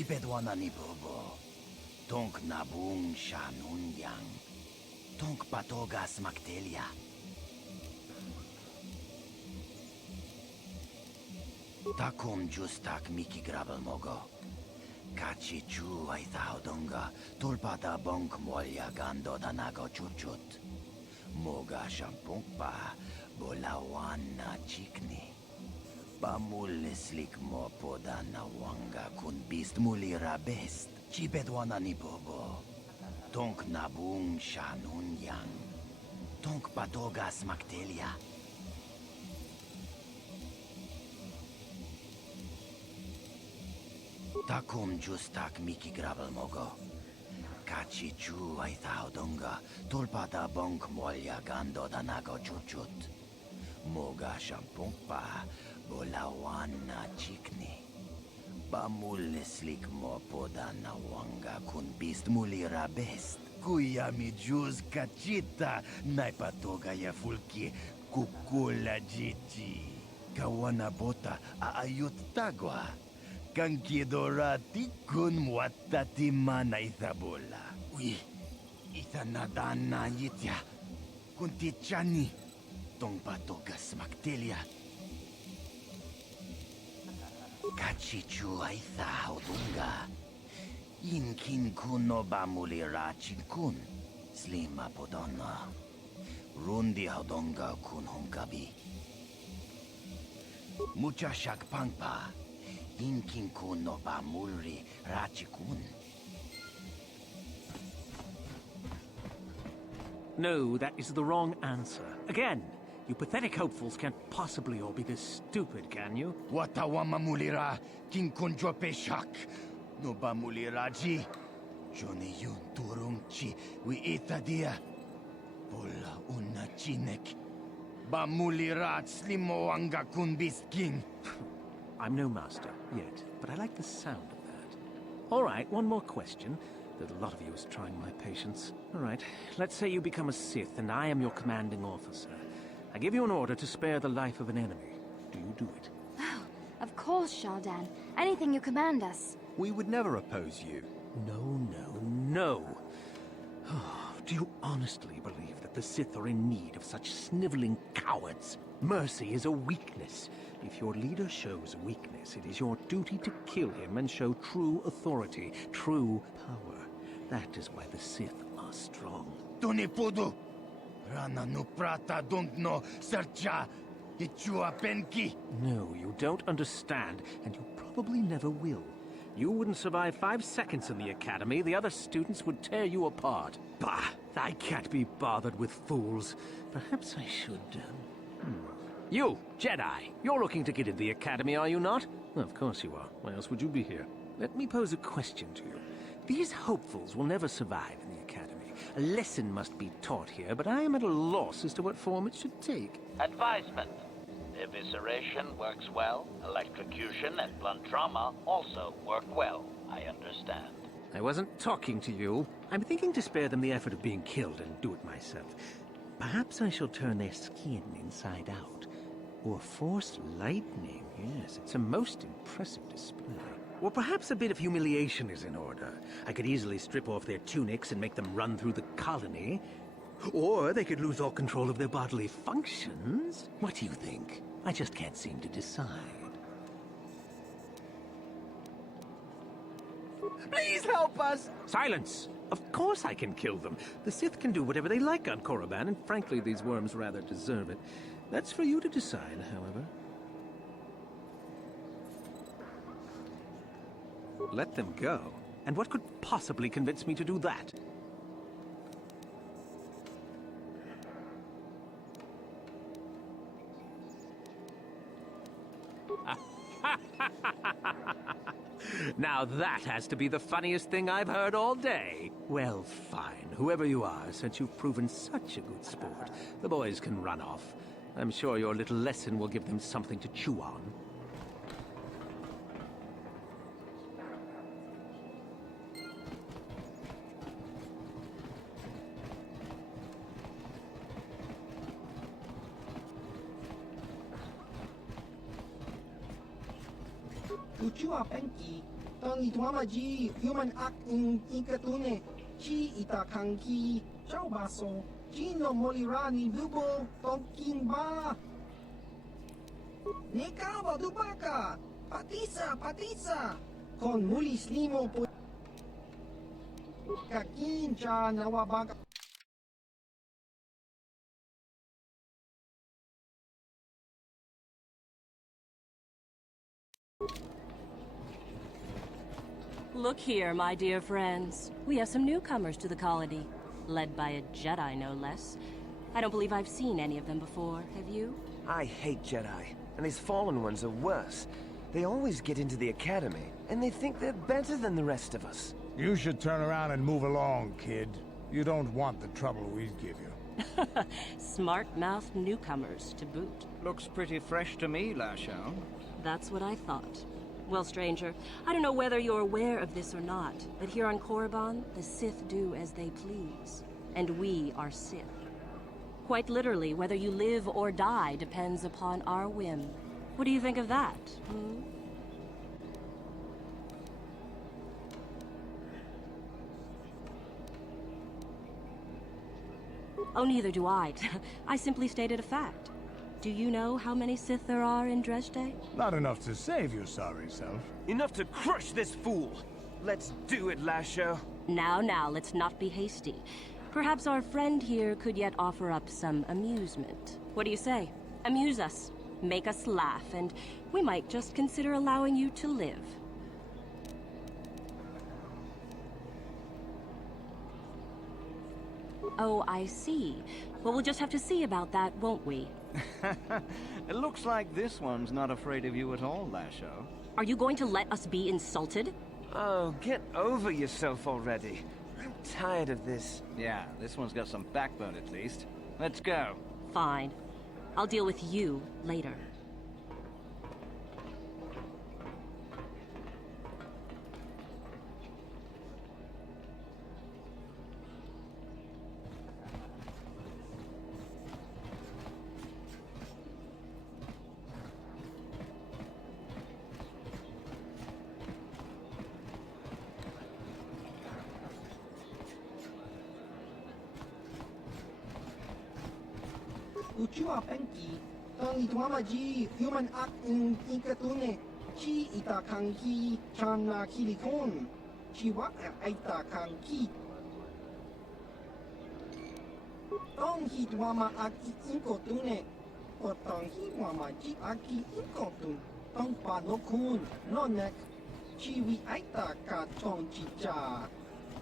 Chibedwana ni bobo. Tonk nabung shanun yang. Tonk patogas maktelia. Takom justak miki grabel mogo. Kachi chu ay thaudonga. Tulpada bonk molya gando danago chuchut. Moga shampungpa. Bolawan na chikni. Pamulislik mo poda na wanga kun bist mulira best. Chibedwana ni bobo. Tonk nabung shanun yang. Tonk patogas maktelia. Takom justak miki grabel mogo. Kachi chu ay thaudonga. Tulpada bonk molya gando danago chuchut. Moga shampungpa. Bolawan na chikni. Pamulislik mo poda na wanga kun bist mulira best. Kuya mi juz kachita. Naipatoga ya fulki kukula jiji. Kawana bota aayut tagwa. Kankidorati kun muatati mana ithabola. Uy, ithanadana yitya. Kunti chani. Tong patogas maktelia. Kachichu ay thaudunga. Inkin kuno bamulira chinkun. Slima podona. Rundi haudonga kun honkabi. Mucha shakpangpa. Inkin kuno bamulri rachikun. No, that is the wrong answer. Again, you pathetic hopefuls can't possibly all be this stupid, can you? Watawama mulira, kinkunjo peshak. No ba mulira ji. Jone yun turung chi, wi itadia. Pola una chinek. Ba mulira slimo anga kun bisking. I'm no master, yet, but I like the sound of that. All right, one more question. There's a lot of you is trying my patience. All right, let's say you become a Sith and I am your commanding officer. I give you an order to spare the life of an enemy. Do you do it? Oh, of course, Shardan. Anything you command us. We would never oppose you. No. Do you honestly believe that the Sith are in need of such sniveling cowards? Mercy is a weakness. If your leader shows weakness, it is your duty to kill him and show true authority, true power. That is why the Sith are strong. Tunipudu! Rana no prata don't know, sercha. Ichua penki. No, you don't understand, and you probably never will. You wouldn't survive 5 seconds in the academy. The other students would tear you apart. Bah! I can't be bothered with fools. Perhaps I should, You, Jedi! You're looking to get into the academy, are you not? Well, of course you are. Why else would you be here? Let me pose a question to you. These hopefuls will never survive in the academy. A lesson must be taught here, but I am at a loss as to what form it should take. Advisement. Evisceration works well. Electrocution and blunt trauma also work well. I understand. I wasn't talking to you. I'm thinking to spare them the effort of being killed and do it myself. Perhaps I shall turn their skin inside out. Or force lightning. Yes, it's a most impressive display. Or perhaps a bit of humiliation is in order. I could easily strip off their tunics and make them run through the colony. Or they could lose all control of their bodily functions. What do you think? I just can't seem to decide. Please help us! Silence! Of course I can kill them. The Sith can do whatever they like on Korriban, and frankly, these worms rather deserve it. That's for you to decide, however. Let them go? And what could possibly convince me to do that? Now that has to be the funniest thing I've heard all day. Well, fine. Whoever you are, since you've proven such a good sport, the boys can run off. I'm sure your little lesson will give them something to chew on. Uchu Benki. 当你妈妈ji human act in ikatune chi itakanki ciao baso Gino Molirani Dubo Tonkin Ba Nekawa Dubaka Patisa Con Mulis Limo po Kakincha Nawabaka Look here, my dear friends. We have some newcomers to the colony, led by a Jedi, no less. I don't believe I've seen any of them before, have you? I hate Jedi, and these fallen ones are worse. They always get into the academy, and they think they're better than the rest of us. You should turn around and move along, kid. You don't want the trouble we give you. Smart-mouthed newcomers, to boot. Looks pretty fresh to me, Lashao. That's what I thought. Well, stranger, I don't know whether you're aware of this or not, but here on Korriban, the Sith do as they please. And we are Sith. Quite literally, whether you live or die depends upon our whim. What do you think of that, hmm? Oh, neither do I. I simply stated a fact. Do you know how many Sith there are in Dresde? Not enough to save your sorry self. Enough to crush this fool! Let's do it, Lasho. Now, let's not be hasty. Perhaps our friend here could yet offer up some amusement. What do you say? Amuse us, make us laugh, and we might just consider allowing you to live. Oh, I see. Well, we'll just have to see about that, won't we? It looks like this one's not afraid of you at all, Lasho. Are you going to let us be insulted? Oh, get over yourself already. I'm tired of this. Yeah, this one's got some backbone at least. Let's go. Fine. I'll deal with you later. Uchua Penki, Tang Itwamaji, human act in Ikatune, Chi Itakanki, Chana Kilikon, Chiwaka Aitakanki. Tong Hitwama Aki Inkotune, or Tong Hitwama Ji Aki Inkotun, Tong Panokun, Nonek, Chiwi Aita Ka Chong Chicha,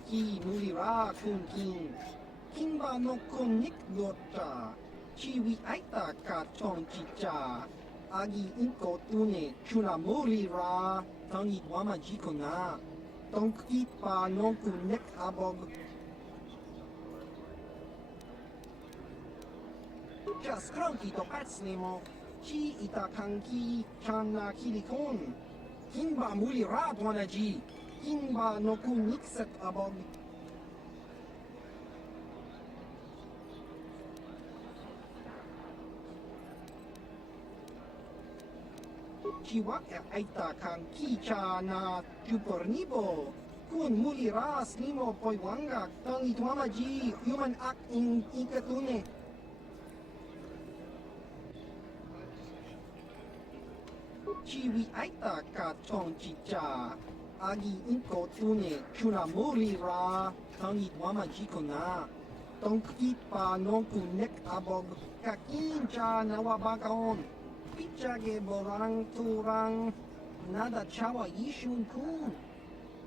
Ki Mulira Kun King, Kimba no Kun Nik Yota. Chiwi aita ka chong chicha, agi inko tune chuna mori ra, tangi wama jikona, tong ipa nonku nek abog. Just cronky to pets nemo, chi ita kanki chana kilikon, kimba muli ra dwanaji, kimba noku nikset abog. Chiwaka aita kang kicha na chupornibo. Kun muli ras limo poiwanga tang itwamaji human act in ikatune. Chiwi aita ka chong chicha. Agi inko tune chuna muli ra tang itwamaji kona. Tong kipa nonku nek abog kakincha nawabakaon. Pichage borang turang nada chawa yishun kun.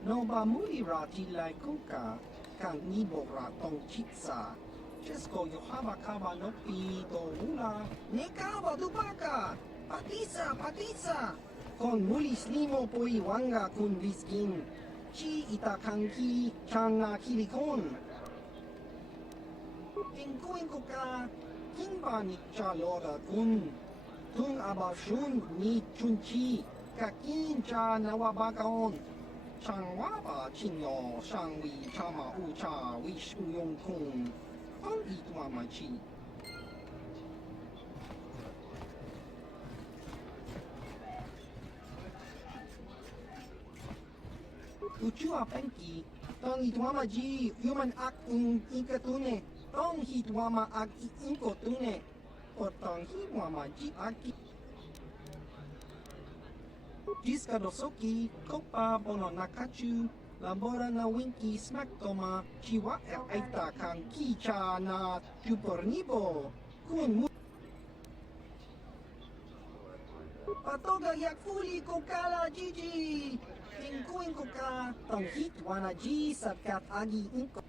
No ba muri rati lai kuka kang nibo ratong chitsa. Chesko yohaba kaba no pi do ula. Nekawa dubaka. Patisa. Kon mulis limo poi wanga kun viskin. Chi itakanki changa kilikon. Inko ka. Kimba ni chalora kun. Tung abashun ni chunchi, kakin cha nawabakaon. Changwaba chinyo, shangwi chama ucha, wish uyong kung. Ang itwamachi. Uchua penki. Tong itwama ji human act in inkatune. Tong hitwama act inkotune. Otong hitwama ji aki. Jiska dosoki, kopa bono nakachu. Labora na winki smack toma. Chiwa el aita kang kicha na chupornibo. Kun mu. Patoga yak fuli kokala jiji. Tingkuin ko ka, tong hit wana ji satkat agi inko.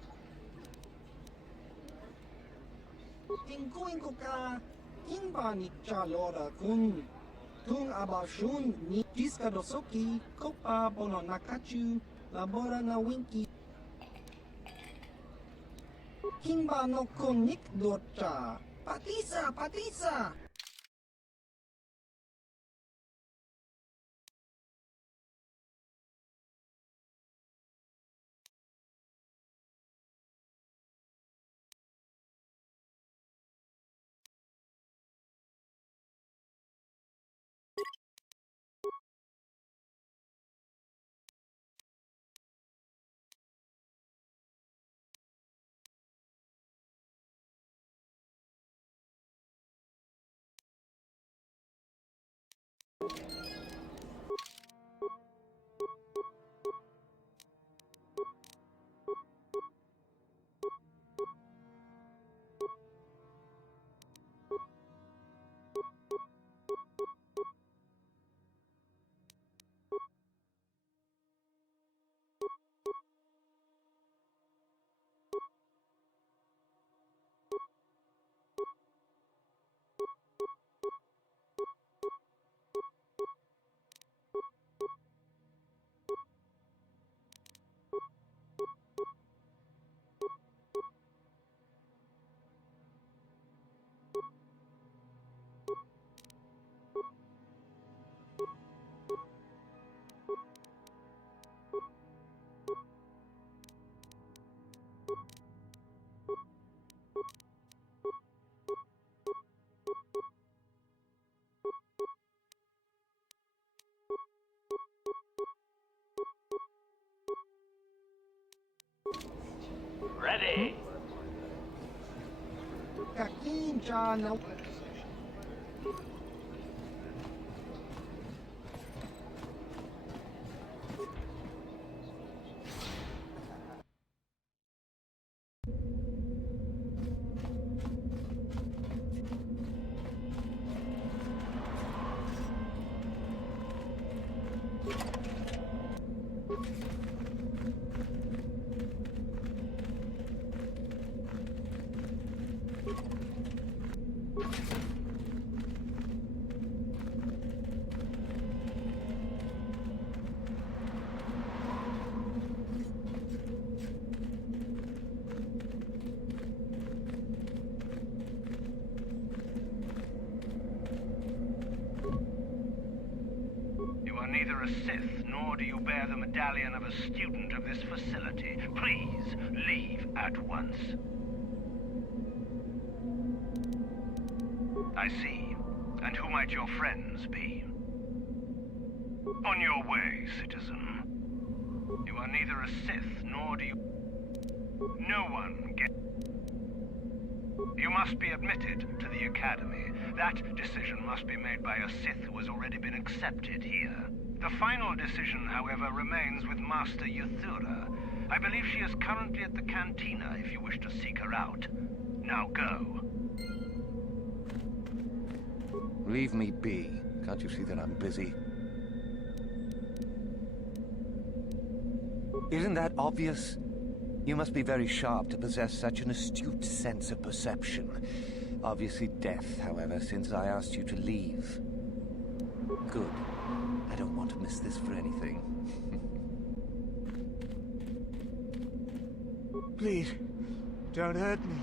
Tingkuin ko ka, kinba ni chalora kun. Tung abashun ni jiska dosoki, kopa bono nakachu, labora na winki. Kinba no konik dorcha. Patisa, patisa! Ready. Kakincha na. You are neither a Sith, nor do you bear the medallion of a student of this facility. Please, leave at once. I see. And who might your friends be? On your way, citizen. You are neither a Sith, nor do you... No one get... You must be admitted to the Academy. That decision must be made by a Sith who has already been accepted here. The final decision, however, remains with Master Yuthura. I believe she is currently at the cantina if you wish to seek her out. Now go. Leave me be. Can't you see that I'm busy? Isn't that obvious? You must be very sharp to possess such an astute sense of perception. Obviously death, however, since I asked you to leave. Good. I don't want to miss this for anything. Please, don't hurt me.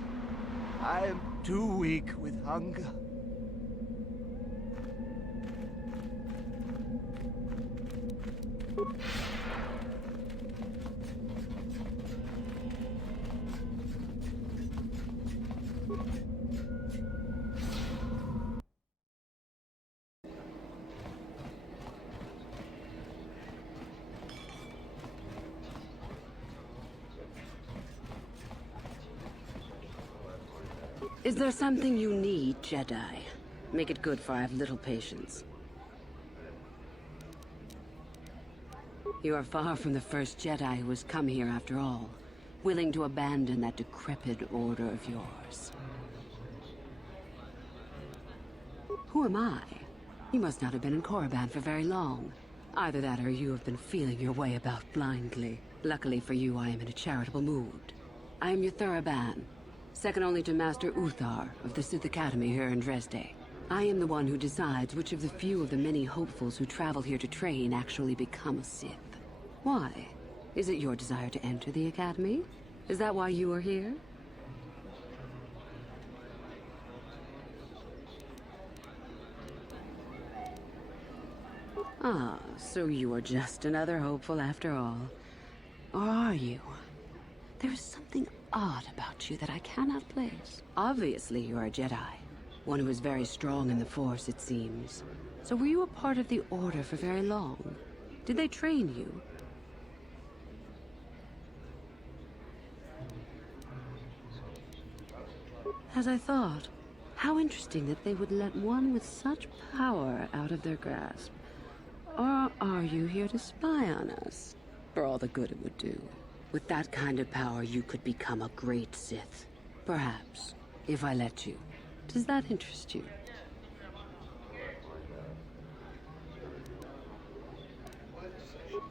I am too weak with hunger. Is there something you need, Jedi? Make it good, for I have little patience. You are far from the first Jedi who has come here after all, willing to abandon that decrepit order of yours. Who am I? You must not have been in Korriban for very long. Either that or you have been feeling your way about blindly. Luckily for you, I am in a charitable mood. I am your Thuraban, second only to Master Uthar of the Sith Academy here in Dresde. I am the one who decides which of the few of the many hopefuls who travel here to train actually become a Sith. Why? Is it your desire to enter the Academy? Is that why you are here? Ah, so you are just another hopeful after all. Or are you? There is something odd about you that I cannot place. Obviously, you are a Jedi. One who is very strong in the Force, it seems. So were you a part of the Order for very long? Did they train you? As I thought, how interesting that they would let one with such power out of their grasp. Or are you here to spy on us? For all the good it would do. With that kind of power, you could become a great Sith. Perhaps, if I let you. Does that interest you?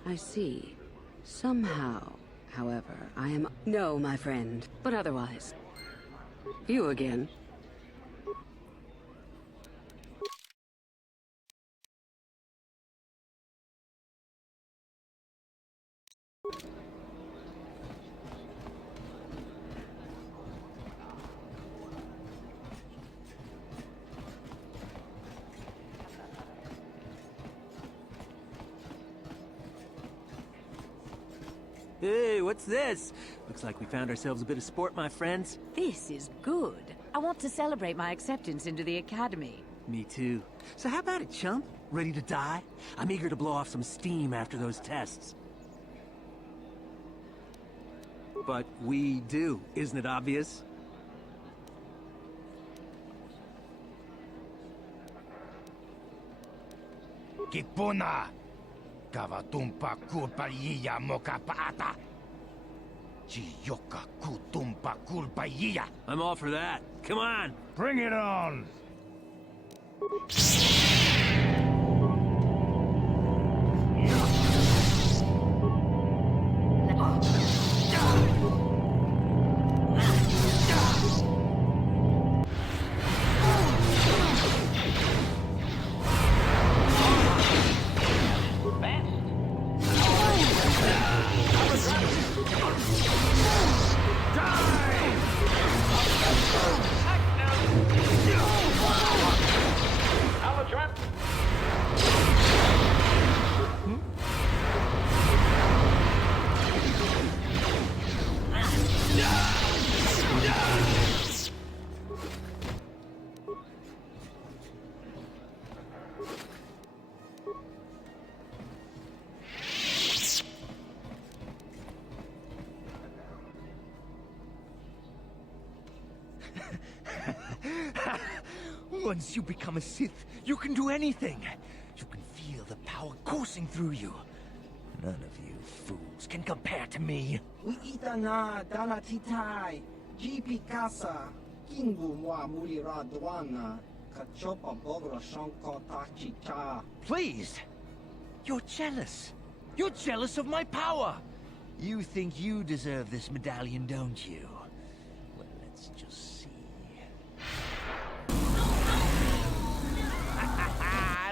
I see. Somehow, however, I am... No, my friend, but otherwise. You again. Hey, what's this? Looks like we found ourselves a bit of sport, my friends. This is good. I want to celebrate my acceptance into the Academy. Me too. So how about it, chump? Ready to die? I'm eager to blow off some steam after those tests. But we do, isn't it obvious? Kipuna! Kavatumpa kulpayiya mokapaata! Chiyoka kutumpa kulpayiya! I'm all for that. Come on! Bring it on! Once you become a Sith, you can do anything. You can feel the power coursing through you. None of you fools can compare to me. We itana dana titai, GP casa, kingu mwa mulira dwana, kachopa bogra shanko tachicha. Please! You're jealous. You're jealous of my power. You think you deserve this medallion, don't you? Well, let's just see.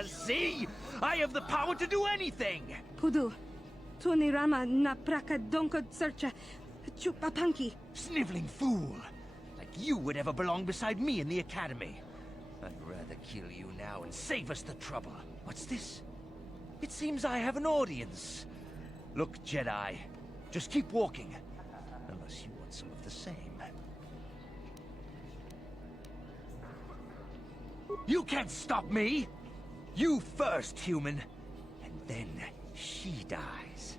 See? I have the power to do anything! Pudu, Tunirama na praka donko searcha, chupapanki. Sniveling fool! Like you would ever belong beside me in the Academy. I'd rather kill you now and save us the trouble. What's this? It seems I have an audience. Look, Jedi, just keep walking. Unless you want some of the same. You can't stop me! You first, human. And then she dies.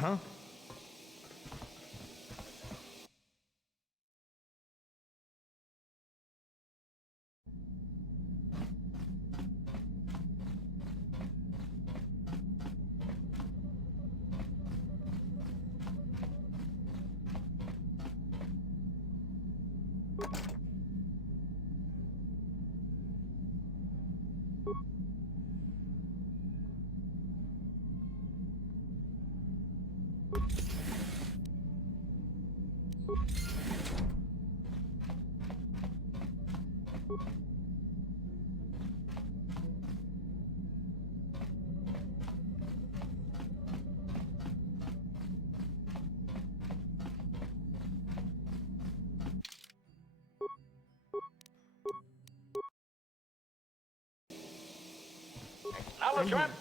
Huh? Acknowledgement!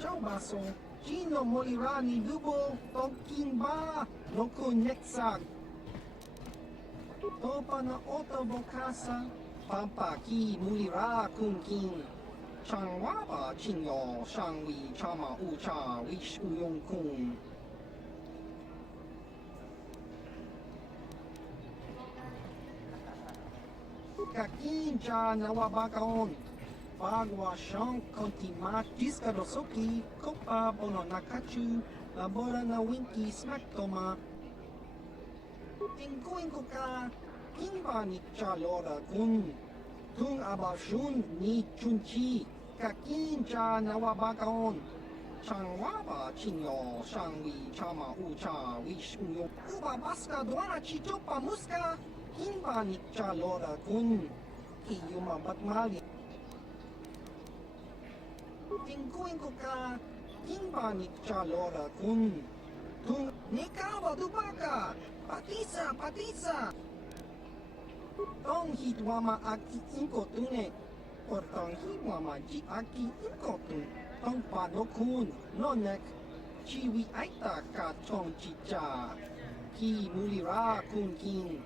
Ciao baso, Gino Molirani Dubo, Tonkin Ba, Loko Nexag. Topa na Oto Bokasa, Pampa Ki Mulira Kunkin. Changwaba Chinyo, Shangwi Chama Ucha, Wish Uyong Kun. Kakin Cha Nawabakaon. Pagwa Shang Kontimat Diskadosoki, Kopa Bono Nakachu, Labora na Winki Smaktoma. Tingkuin ko ka, Kimba ni Chalora Kun. Tung Abashun ni Chunchi, Kakin Cha Nawabakaon. Changwaba Chinyo, Shangwi Chama Ucha, Wish Uyong. Uba Baska Dwana Chichopa Muska, Kimba ni Chalora Kun. Iyuma Batmali. Tingkuin ko ka, Kimba ni Chalora Kun. Tung Nikawa Dubaka, Patisa. Tong hitwama aki inko tune, or tong hitwama ji aki inko tun. Tong panokun, nonek, chiwi aita ka tong chicha. Ki mulira kun kin,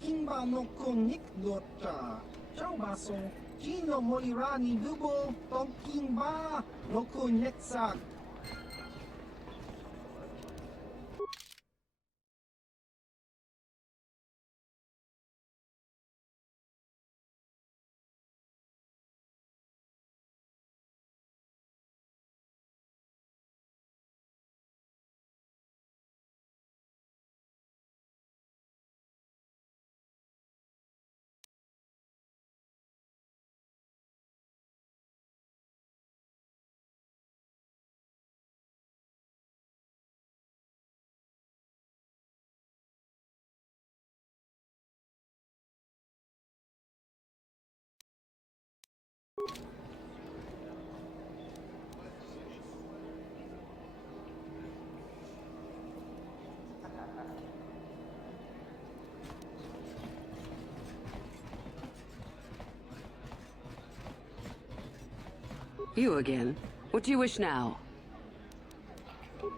Kimba no kun nik dota. Ciao baso. Gino Molirani Dubo, Tonkin Ba, Loko Nexag. You again. What do you wish now?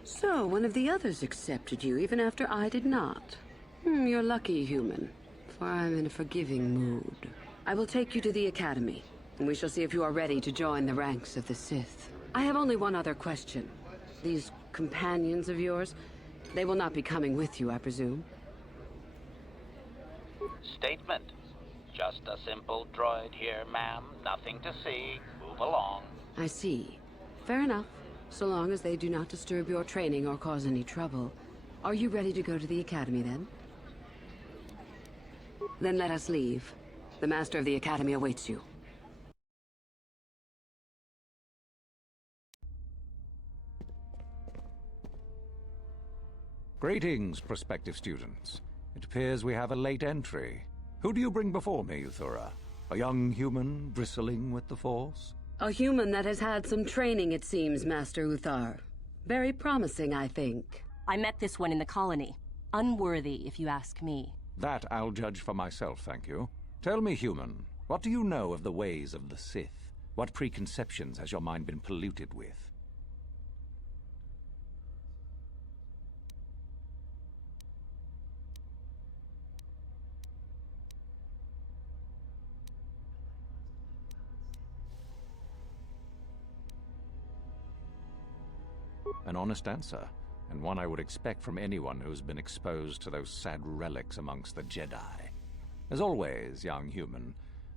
So, one of the others accepted you, even after I did not. You're lucky, human, for I'm in a forgiving mood. I will take you to the Academy, and we shall see if you are ready to join the ranks of the Sith. I have only one other question. These companions of yours, they will not be coming with you, I presume? Statement. Just a simple droid here, ma'am. Nothing to see. Move along. I see. Fair enough, so long as they do not disturb your training or cause any trouble. Are you ready to go to the Academy, then? Then let us leave. The Master of the Academy awaits you. Greetings, prospective students. It appears we have a late entry. Who do you bring before me, Uthura? A young human bristling with the Force? A human that has had some training, it seems, Master Uthar. Very promising, I think. I met this one in the colony. Unworthy, if you ask me. That I'll judge for myself, thank you. Tell me, human, What do you know of the ways of the Sith? What preconceptions has your mind been polluted with? An honest answer, and one I would expect from anyone who's been exposed to those sad relics amongst the Jedi. As always, young human,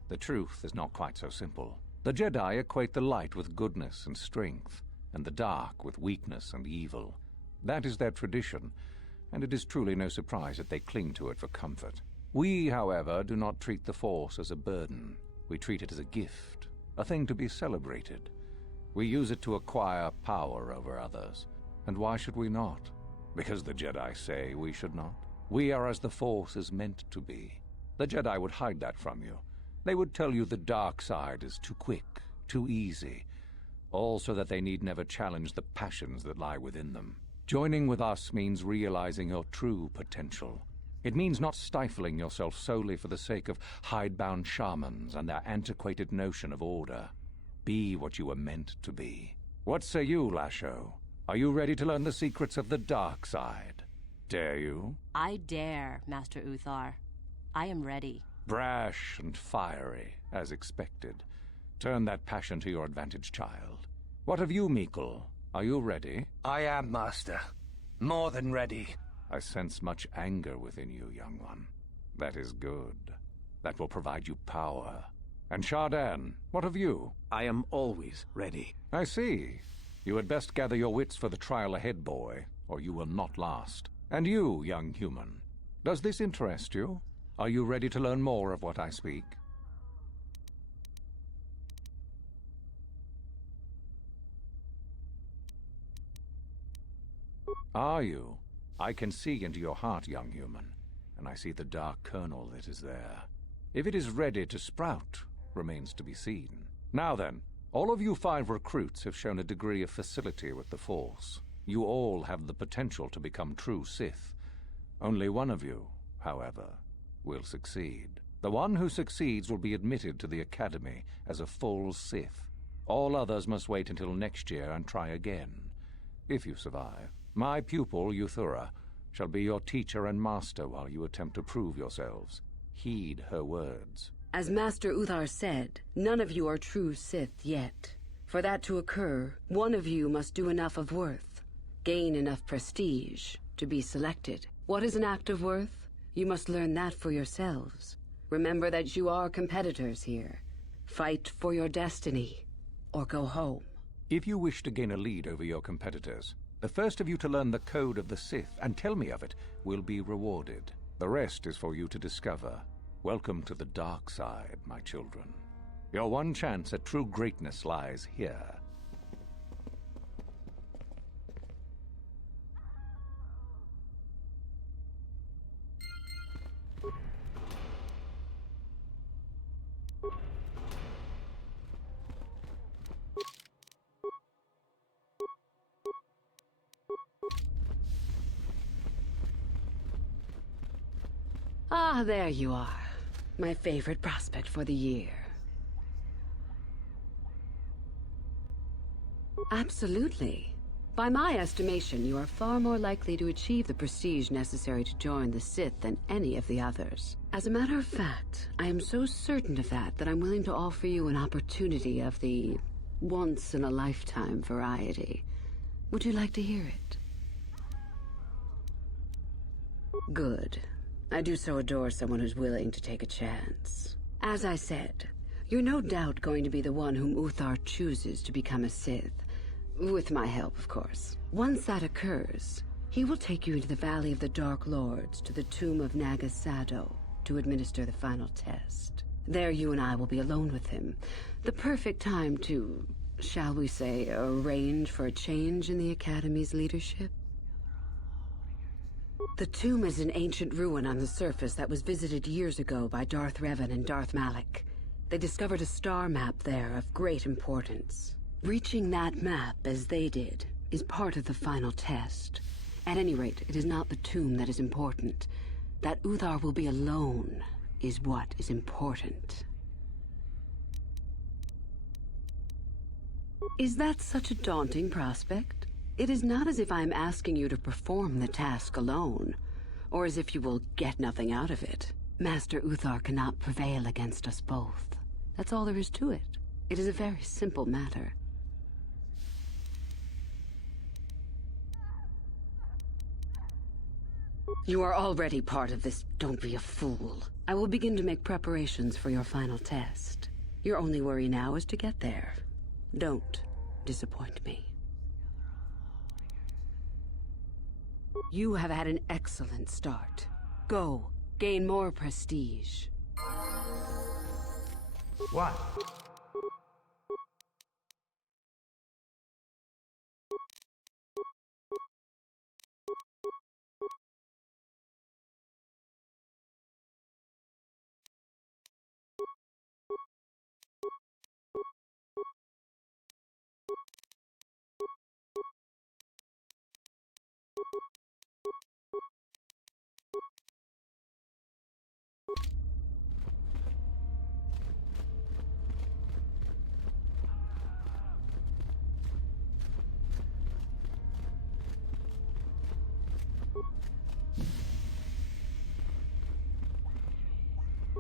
the truth is not quite so simple. The Jedi equate the light with goodness and strength, and the dark with weakness and evil. That is their tradition, and it is truly no surprise that they cling to it for comfort. We, however, do not treat the Force as a burden. We treat it as a gift, a thing to be celebrated. We use it to acquire power over others. And why should we not? Because the Jedi say we should not. We are as the Force is meant to be. The Jedi would hide that from you. They would tell you the dark side is too quick, too easy, all so that they need never challenge the passions that lie within them. Joining with us means realizing your true potential. It means not stifling yourself solely for the sake of hidebound shamans and their antiquated notion of order. Be what you were meant to be. What say you, Lasho? Are you ready to learn the secrets of the dark side? Dare you? I dare, Master Uthar. I am ready. Brash and fiery, as expected. Turn that passion to your advantage, child. What of you, Meekle? Are you ready? I am, Master. More than ready. I sense much anger within you, young one. That is good. That will provide you power. And Shardan, what of you? I am always ready. I see. You had best gather your wits for the trial ahead, boy, or you will not last. And you, young human, does this interest you? Are you ready to learn more of what I speak? Are you? I can see into your heart, young human, and I see the dark kernel that is there. If it is ready to sprout, remains to be seen. Now then, all of you 5 recruits have shown a degree of facility with the Force. You all have the potential to become true Sith. Only one of you, however, will succeed. The one who succeeds will be admitted to the Academy as a full Sith. All others must wait until next year and try again, if you survive. My pupil, Euthura, shall be your teacher and master while you attempt to prove yourselves. Heed her words. As Master Uthar said, none of you are true Sith yet. For that to occur, one of you must do enough of worth, gain enough prestige, to be selected. What is an act of worth? You must learn that for yourselves. Remember that you are competitors here. Fight for your destiny, or go home. If you wish to gain a lead over your competitors, the first of you to learn the code of the Sith and tell me of it will be rewarded. The rest is for you to discover. Welcome to the dark side, my children. Your one chance at true greatness lies here. Ah, there you are. My favorite prospect for the year. Absolutely. By my estimation, you are far more likely to achieve the prestige necessary to join the Sith than any of the others. As a matter of fact, I am so certain of that I'm willing to offer you an opportunity of the once-in-a-lifetime variety. Would you like to hear it? Good. I do so adore someone who's willing to take a chance. As I said, you're no doubt going to be the one whom Uthar chooses to become a Sith. With my help, of course. Once that occurs, he will take you into the Valley of the Dark Lords to the tomb of Naga Sado to administer the final test. There you and I will be alone with him. The perfect time to, shall we say, arrange for a change in the Academy's leadership. The tomb is an ancient ruin on the surface that was visited years ago by Darth Revan and Darth Malak. They discovered a star map there of great importance. Reaching that map, as they did, is part of the final test. At any rate, it is not the tomb that is important. That Uthar will be alone is what is important. Is that such a daunting prospect? It is not as if I am asking you to perform the task alone, or as if you will get nothing out of it. Master Uthar cannot prevail against us both. That's all there is to it. It is a very simple matter. You are already part of this. Don't be a fool. I will begin to make preparations for your final test. Your only worry now is to get there. Don't disappoint me. You have had an excellent start. Go, gain more prestige. What?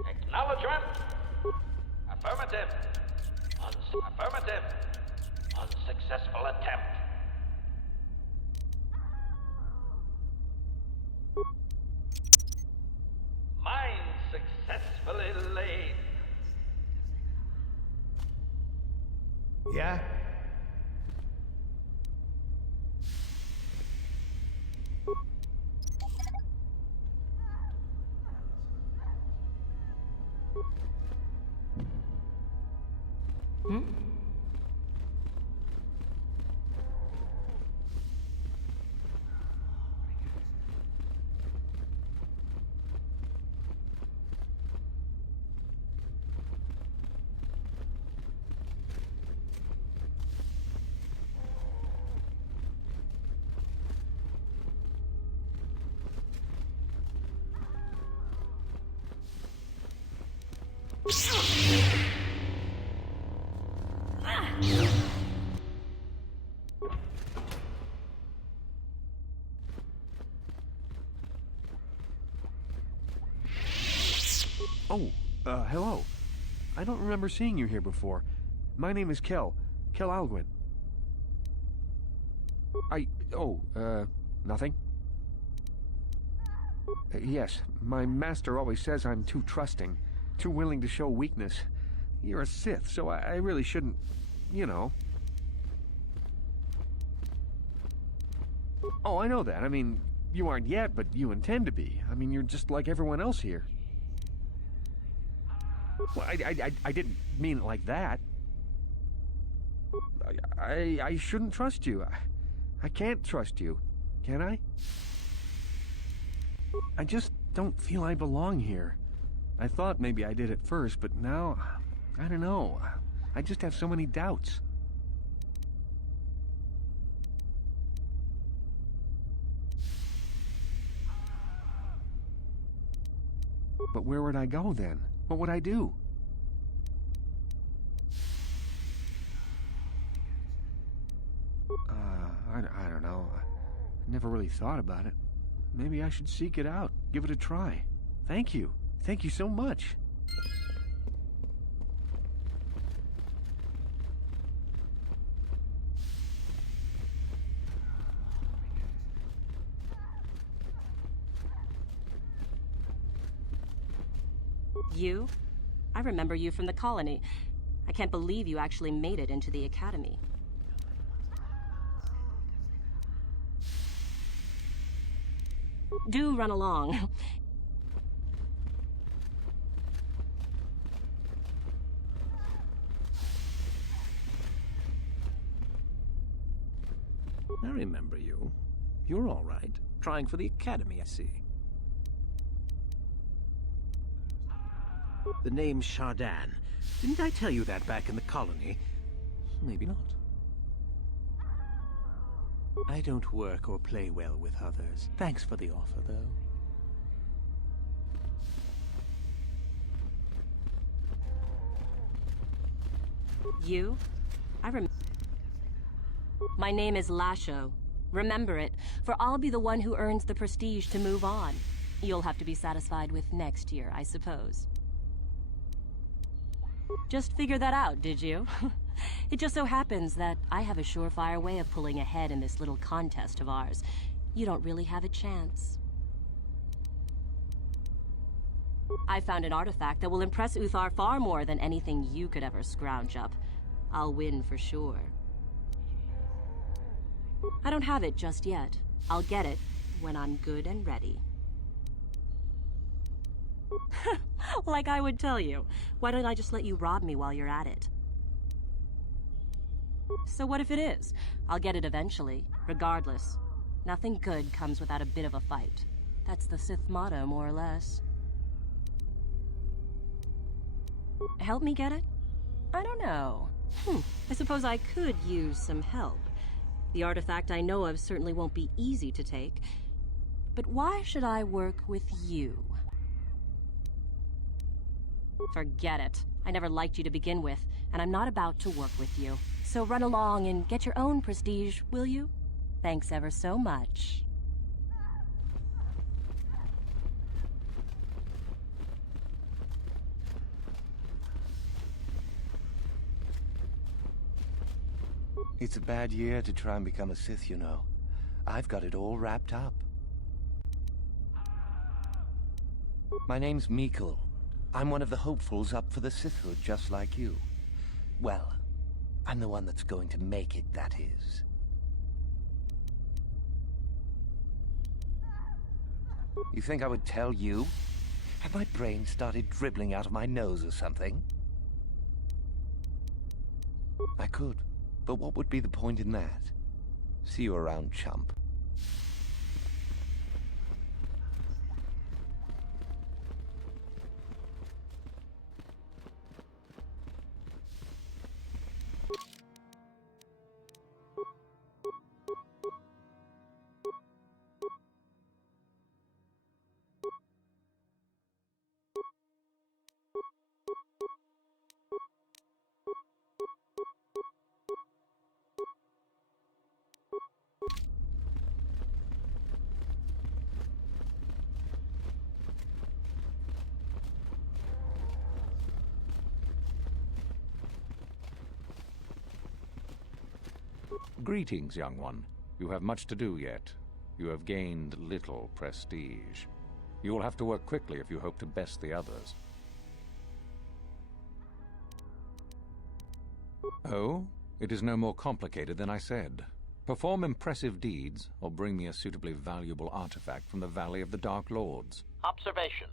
Acknowledgement. Affirmative. Affirmative. Unsuccessful attempt. Mine successfully laid. Yeah? Oh, hello. I don't remember seeing you here before. My name is Kel Alguin. Nothing? Yes, my master always says I'm too trusting, too willing to show weakness. You're a Sith, so I really shouldn't, you know. Oh, I know that. I mean, you aren't yet, but you intend to be. I mean, you're just like everyone else here. Well, I didn't mean it like that. I shouldn't trust you. I can't trust you. Can I? I just don't feel I belong here. I thought maybe I did at first, but now, I don't know. I just have so many doubts. But where would I go then? What would I do? I don't know. I never really thought about it. Maybe I should seek it out, give it a try. Thank you. Thank you so much. You? I remember you from the colony. I can't believe you actually made it into the academy. Do run along. I remember you. You're all right. Trying for the academy, I see. The name's Shardan. Didn't I tell you that back in the colony? Maybe not. I don't work or play well with others. Thanks for the offer, though. You? I remember. My name is Lasho. Remember it, for I'll be the one who earns the prestige to move on. You'll have to be satisfied with next year, I suppose. Just figured that out, did you? It just so happens that I have a surefire way of pulling ahead in this little contest of ours. You don't really have a chance. I found an artifact that will impress Uthar far more than anything you could ever scrounge up. I'll win for sure. I don't have it just yet. I'll get it when I'm good and ready. Like I would tell you. Why don't I just let you rob me while you're at it? So what if it is? I'll get it eventually, regardless. Nothing good comes without a bit of a fight. That's the Sith motto, more or less. Help me get it? I don't know. I suppose I could use some help. The artifact I know of certainly won't be easy to take. But why should I work with you? Forget it. I never liked you to begin with, and I'm not about to work with you. So run along and get your own prestige, will you? Thanks ever so much. It's a bad year to try and become a Sith, you know. I've got it all wrapped up. My name's Mikul. I'm one of the hopefuls up for the Sithhood, just like you. Well, I'm the one that's going to make it, that is. You think I would tell you? Have my brain started dribbling out of my nose or something? I could, but what would be the point in that? See you around, chump. Greetings, young one. You have much to do yet. You have gained little prestige. You will have to work quickly if you hope to best the others. Oh? It is no more complicated than I said. Perform impressive deeds, or bring me a suitably valuable artifact from the Valley of the Dark Lords. Observation.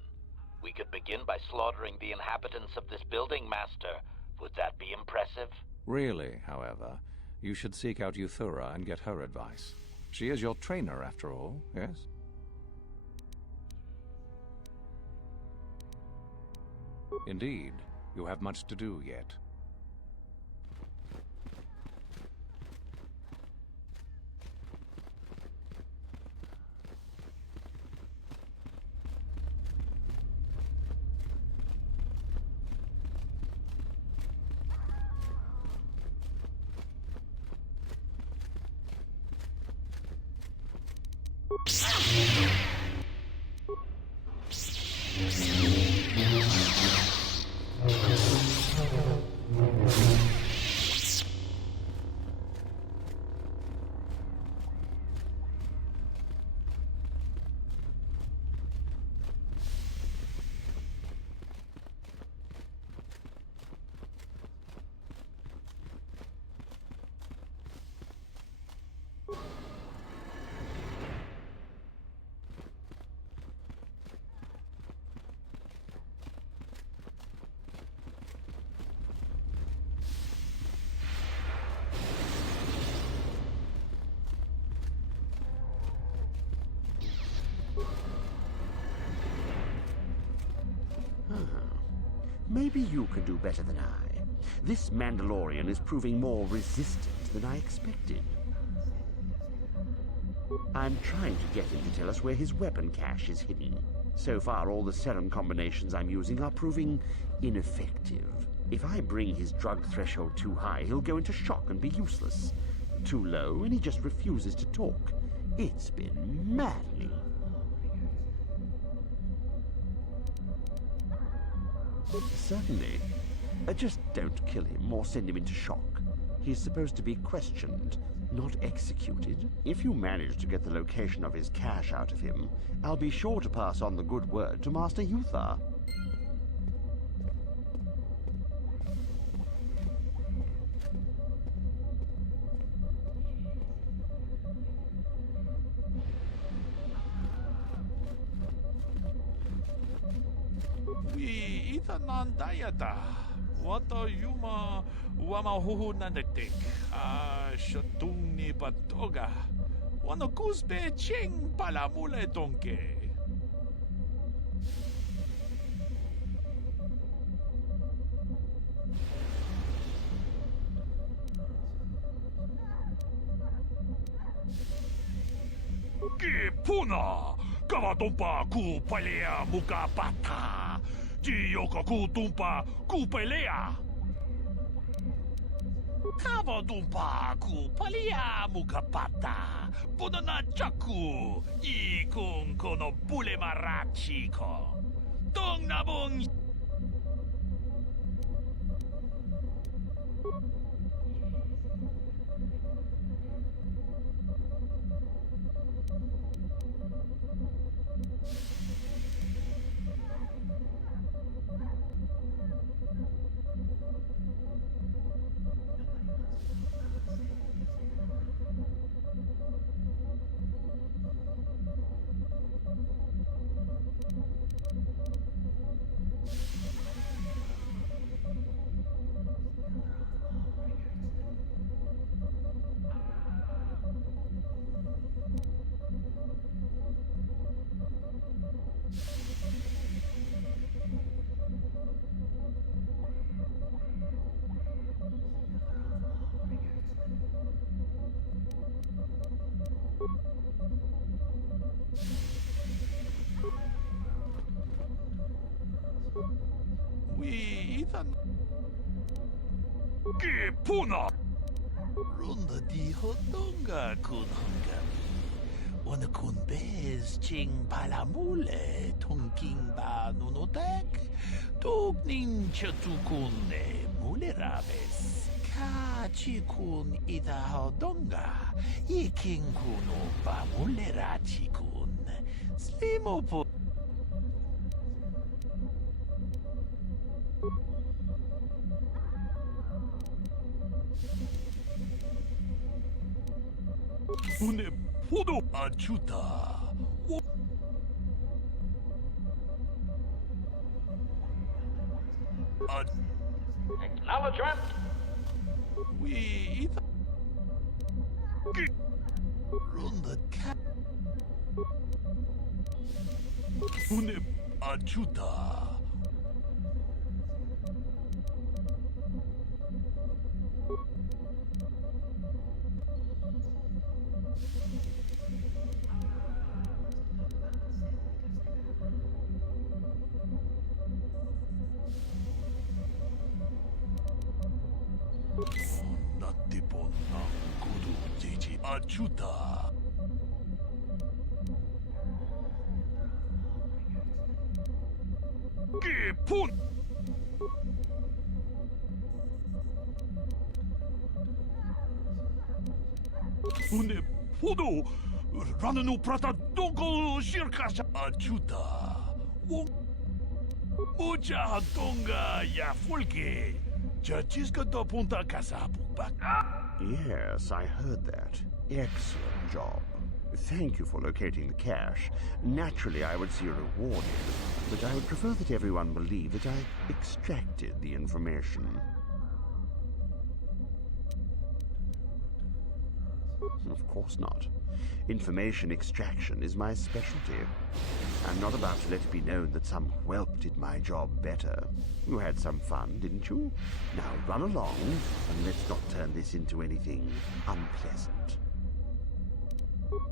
We could begin by slaughtering the inhabitants of this building, Master. Would that be impressive? Really, however, you should seek out Euthura and get her advice. She is your trainer, after all, yes? Indeed, you have much to do yet. Maybe you can do better than I. This Mandalorian is proving more resistant than I expected. I'm trying to get him to tell us where his weapon cache is hidden. So far, all the serum combinations I'm using are proving ineffective. If I bring his drug threshold too high, he'll go into shock and be useless. too low, and he just refuses to talk. It's been maddening. Certainly. Just don't kill him or send him into shock. He's supposed to be questioned, not executed. If you manage to get the location of his cache out of him, I'll be sure to pass on the good word to Master Yuthar. We itanan dayata. Wata yuma wama huhunanetik. Shatung ni patoga. Wano kusbe ching palamule donke. Puna! Kavatumpa ku palea muka pata! Jiyoko ku tumpa ku pelea! Kavatumpa ku palea muka pata! Punana chaku! Ikung kono bule marachiko! Dong nabong! Puna! Runda di hotonga kun hungami. Wana kun bez ching palamule tongking ba nunotek. Tugnin chatukune mule rabes. Ka chikun ida hodonga. Iking kuno ba mule rachikun. Slimo po. Une podo ajuda. Acknowledgement. We Runda cat. Une ajuda. Natipon ng kudu jiji ajuda. Kipun! Une podo rananu prata donko shirkasha ajuda. Mucha donga ya fulke. Chachiska do punta kasapuk. Yes, I heard that. Excellent job. Thank you for locating the cache. Naturally, I would see you rewarded, but I would prefer that everyone believe that I extracted the information. Of course not. Information extraction is my specialty. I'm not about to let it be known that some whelp did my job better. You had some fun, didn't you? Now run along, and let's not turn this into anything unpleasant.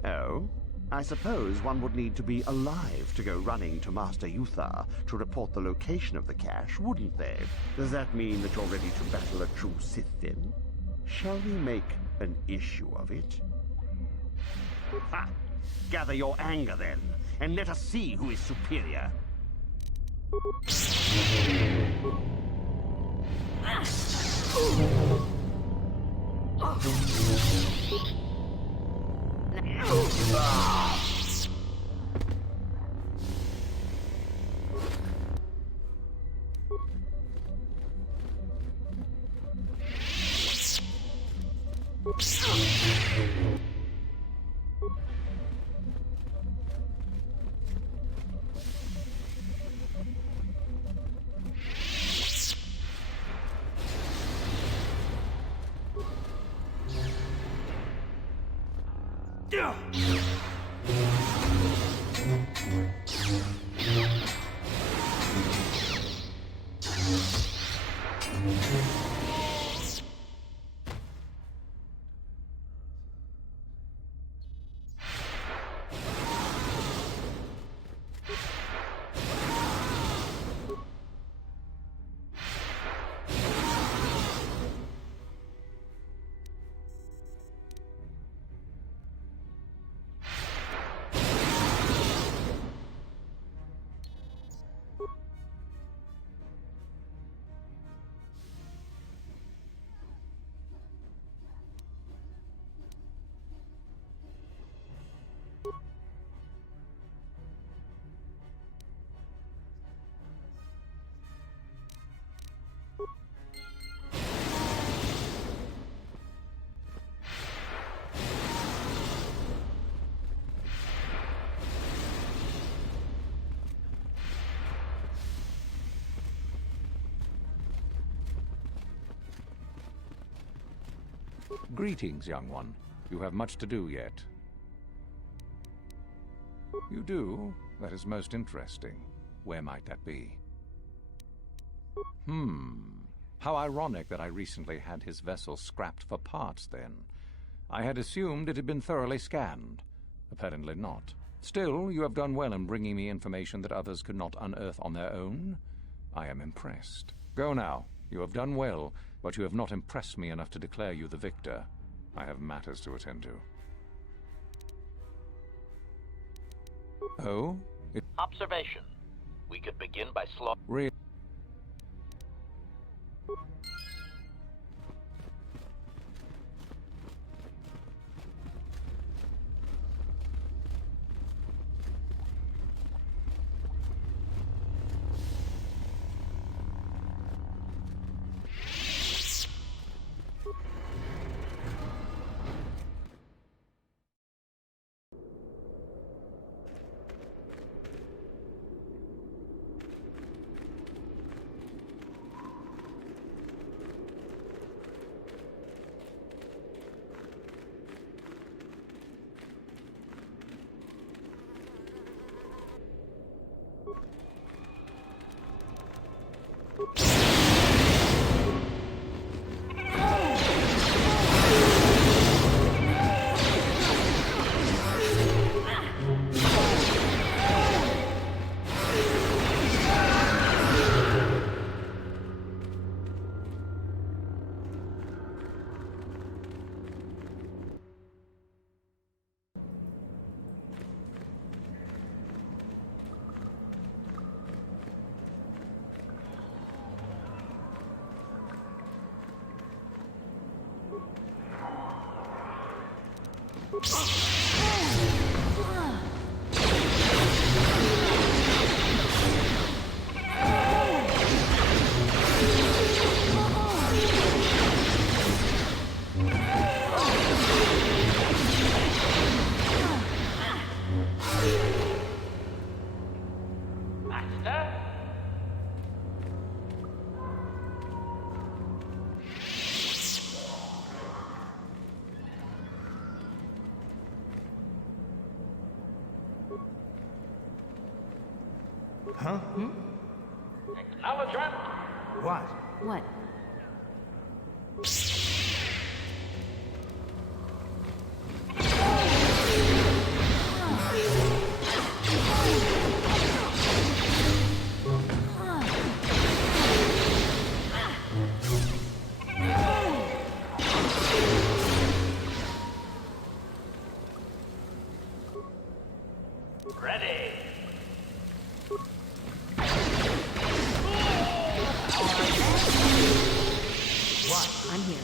Oh? I suppose one would need to be alive to go running to Master Yuthar to report the location of the cache, wouldn't they? Does that mean that you're ready to battle a true Sith, then? Shall we make an issue of it? Ha! Gather your anger then, and let us see who is superior. Greetings, young one. You have much to do yet. You do? That is most interesting. Where might that be? How ironic that I recently had his vessel scrapped for parts, then. I had assumed it had been thoroughly scanned. Apparently not. Still, you have done well in bringing me information that others could not unearth on their own. I am impressed. Go now. You have done well, but you have not impressed me enough to declare you the victor. I have matters to attend to. Oh? Observation. We could begin by Really? Huh? Acknowledgement. What? What? here.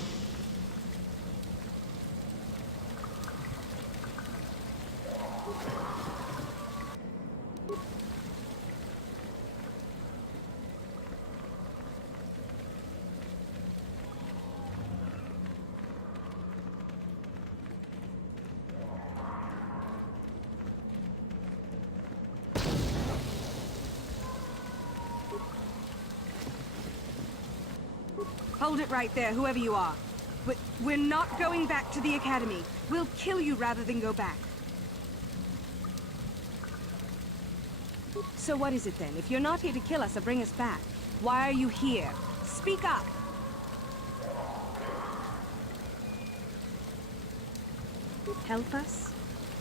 Hold it right there, whoever you are. We're not going back to the Academy. We'll kill you rather than go back. So what is it then? If you're not here to kill us or bring us back, why are you here? Speak up! Help us?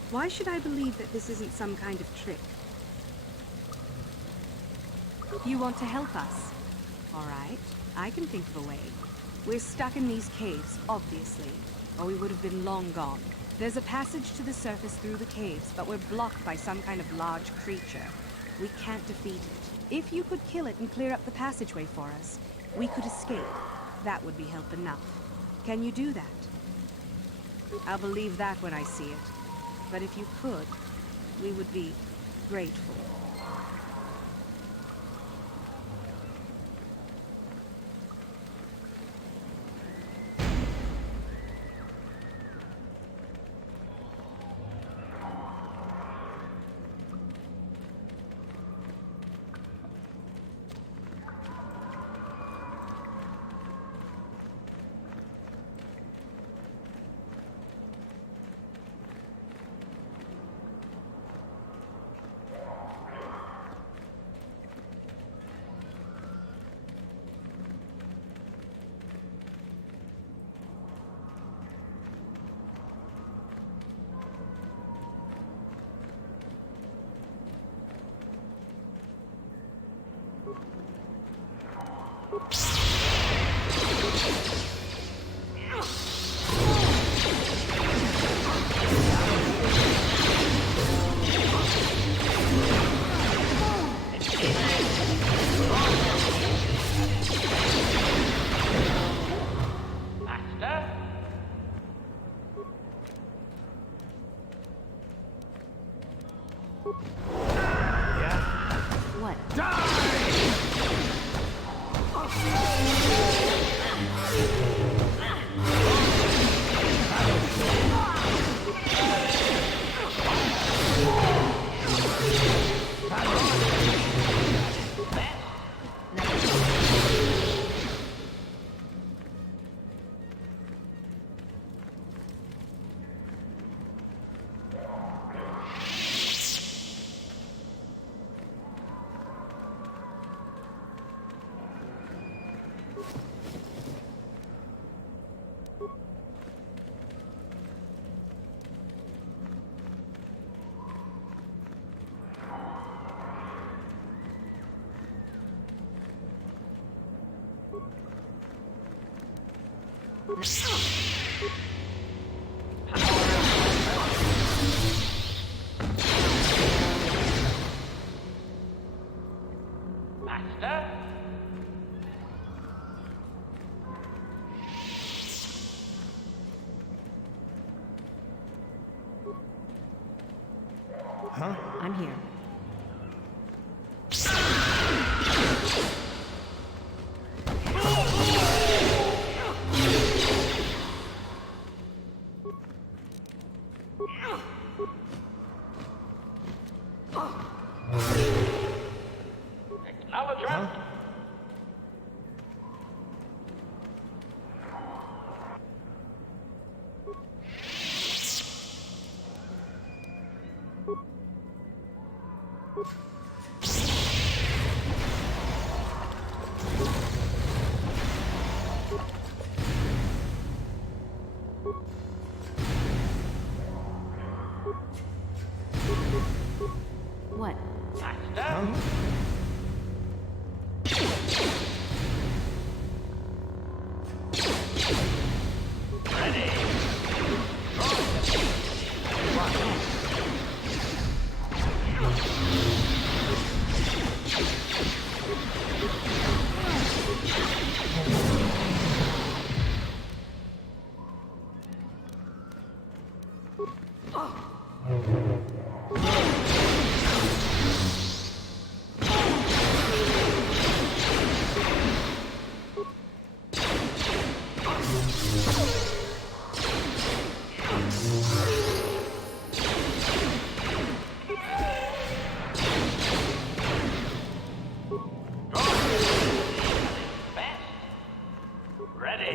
Why should I believe that this isn't some kind of trick? You want to help us? All right, I can think of a way. We're stuck in these caves, obviously, or we would have been long gone. There's a passage to the surface through the caves, but we're blocked by some kind of large creature. We can't defeat it. If you could kill it and clear up the passageway for us, we could escape. That would be help enough. Can you do that? I'll believe that when I see it. But if you could, we would be grateful. Huh? I'm here. Acknowledgement.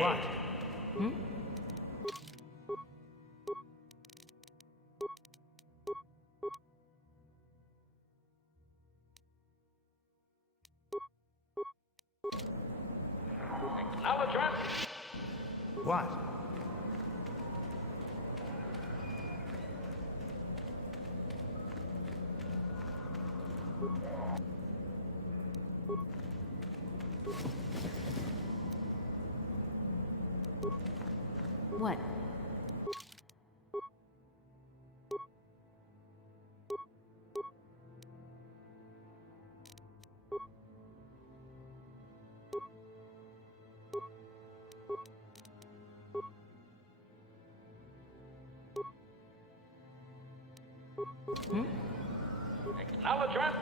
What? Acknowledgement. What? What? Acknowledgement.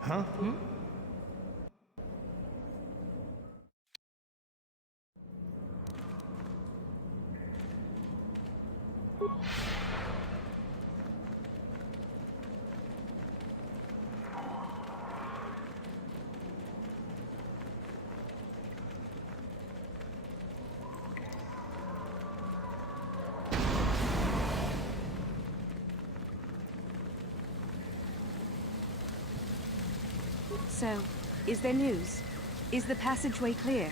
Huh? So, is there news? Is the passageway clear?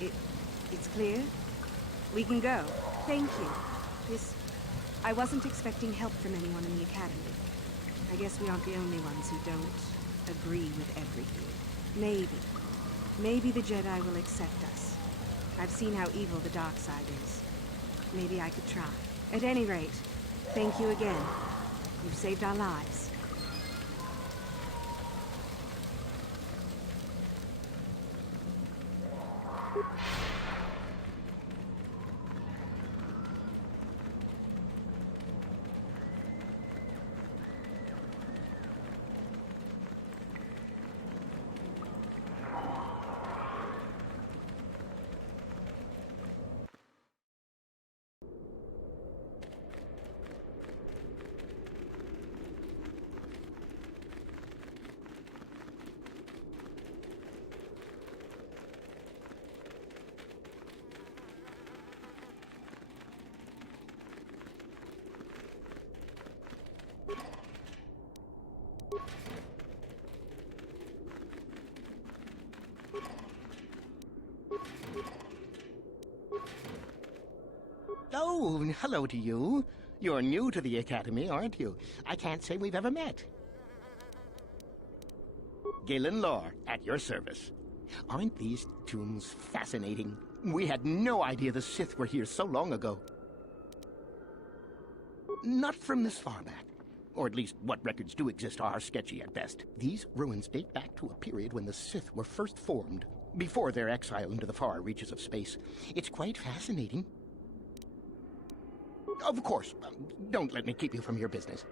It's clear? We can go. Thank you. I wasn't expecting help from anyone in the Academy. I guess we aren't the only ones who don't agree with everything. Maybe the Jedi will accept us. I've seen how evil the dark side is. Maybe I could try. At any rate, thank you again. You've saved our lives. Oh, hello to you. You're new to the Academy, aren't you? I can't say we've ever met. Galen Lore, at your service. Aren't these tombs fascinating? We had no idea the Sith were here so long ago. Not from this far back. Or at least what records do exist are sketchy at best. These ruins date back to a period when the Sith were first formed, before their exile into the far reaches of space. It's quite fascinating. Of course, don't let me keep you from your business.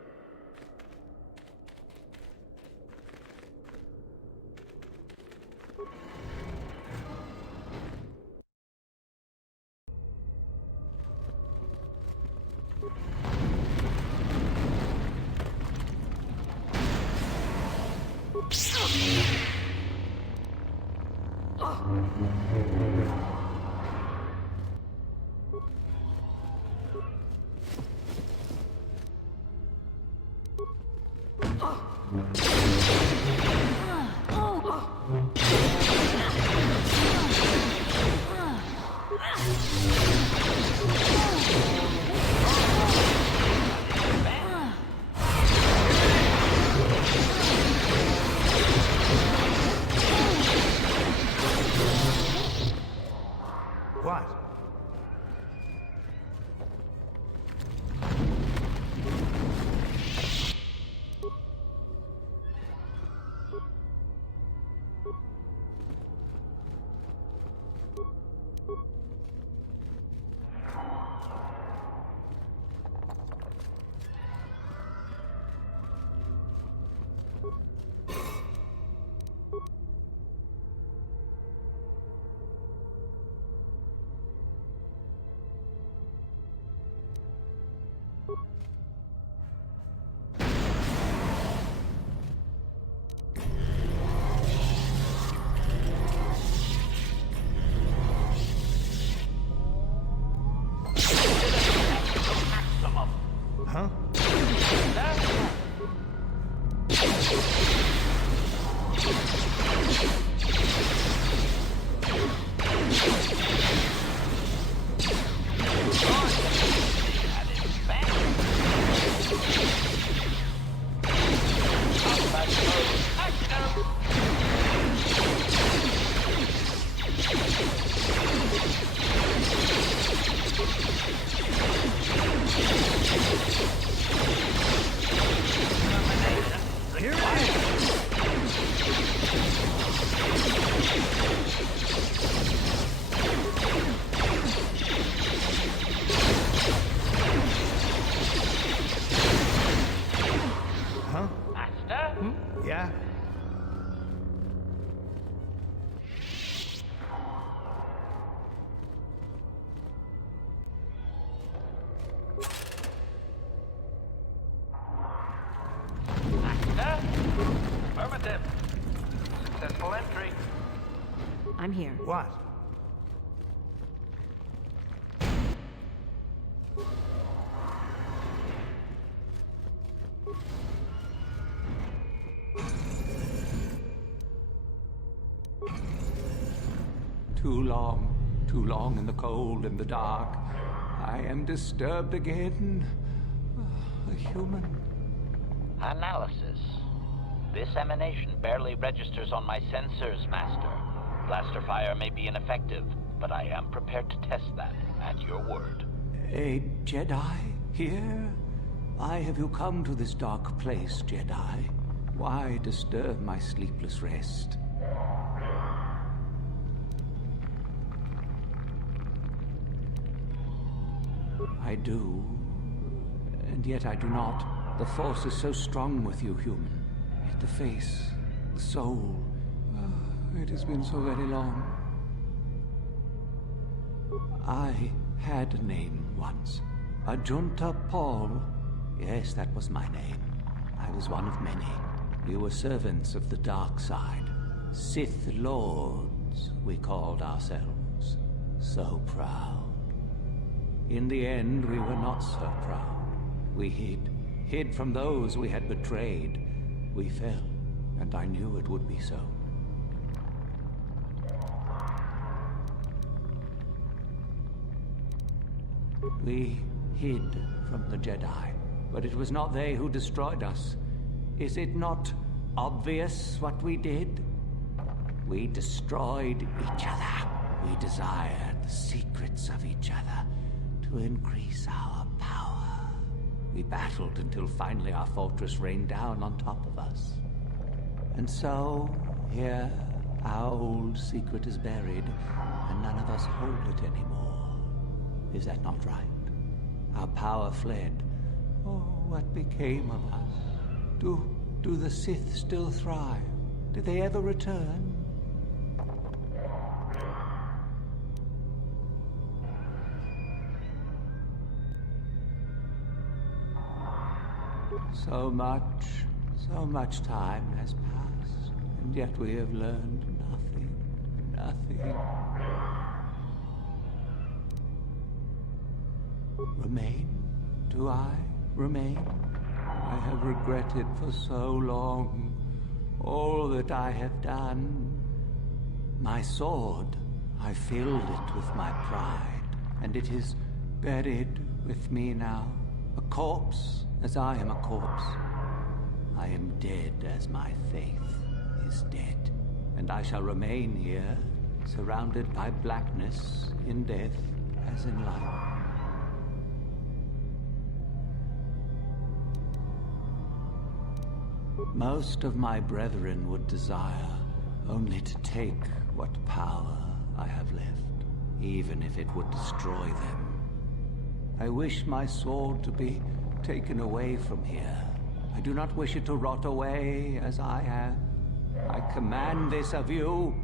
What? Huh? Yeah? Affirmative. Successful entry. I'm here. What? Too long in the cold and the dark. I am disturbed again. A human. Analysis. This emanation barely registers on my sensors, Master. Blaster fire may be ineffective, but I am prepared to test that, at your word. A Jedi here? Why have you come to this dark place, Jedi? Why disturb my sleepless rest? I do, and yet I do not. The Force is so strong with you, human. Yet the face, the soul, it has been so very long. I had a name once. Ajunta Paul. Yes, that was my name. I was one of many. We were servants of the dark side. Sith Lords, we called ourselves. So proud. In the end, we were not so proud. We hid from those we had betrayed. We fell, and I knew it would be so. We hid from the Jedi, but it was not they who destroyed us. Is it not obvious what we did? We destroyed each other. We desired the secrets of each other to increase our power. We battled until finally our fortress rained down on top of us. And so, here, our old secret is buried, and none of us hold it anymore. Is that not right? Our power fled. Oh, what became of us? Do the Sith still thrive? Did they ever return? So much time has passed, and yet we have learned nothing. Remain? Do I remain? I have regretted for so long all that I have done. My sword, I filled it with my pride, and it is buried with me now, a corpse as I am a corpse. I am dead as my faith is dead, and I shall remain here, surrounded by blackness in death as in life. Most of my brethren would desire only to take what power I have left, even if it would destroy them. I wish my sword to be taken away from here. I do not wish it to rot away as I have. I command this of you.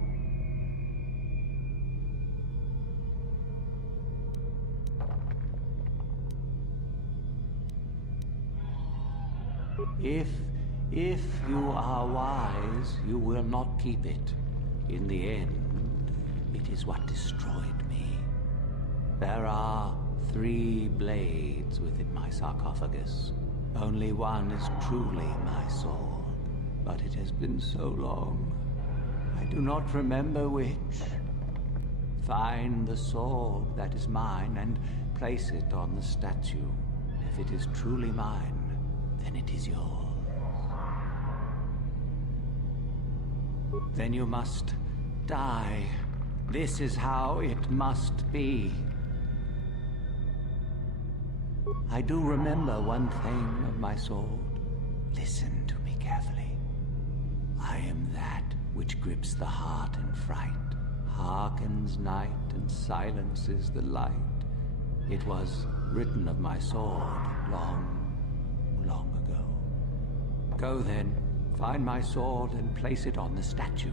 If you are wise, you will not keep it. In the end, it is what destroyed me. There are 3 blades within my sarcophagus. Only one is truly my sword, but it has been so long. I do not remember which. Find the sword that is mine and place it on the statue. If it is truly mine, then it is yours. Then you must die. This is how it must be. I do remember one thing of my sword. Listen to me carefully. I am that which grips the heart in fright, hearkens night and silences the light. It was written of my sword long, long ago. Go then, find my sword and place it on the statue.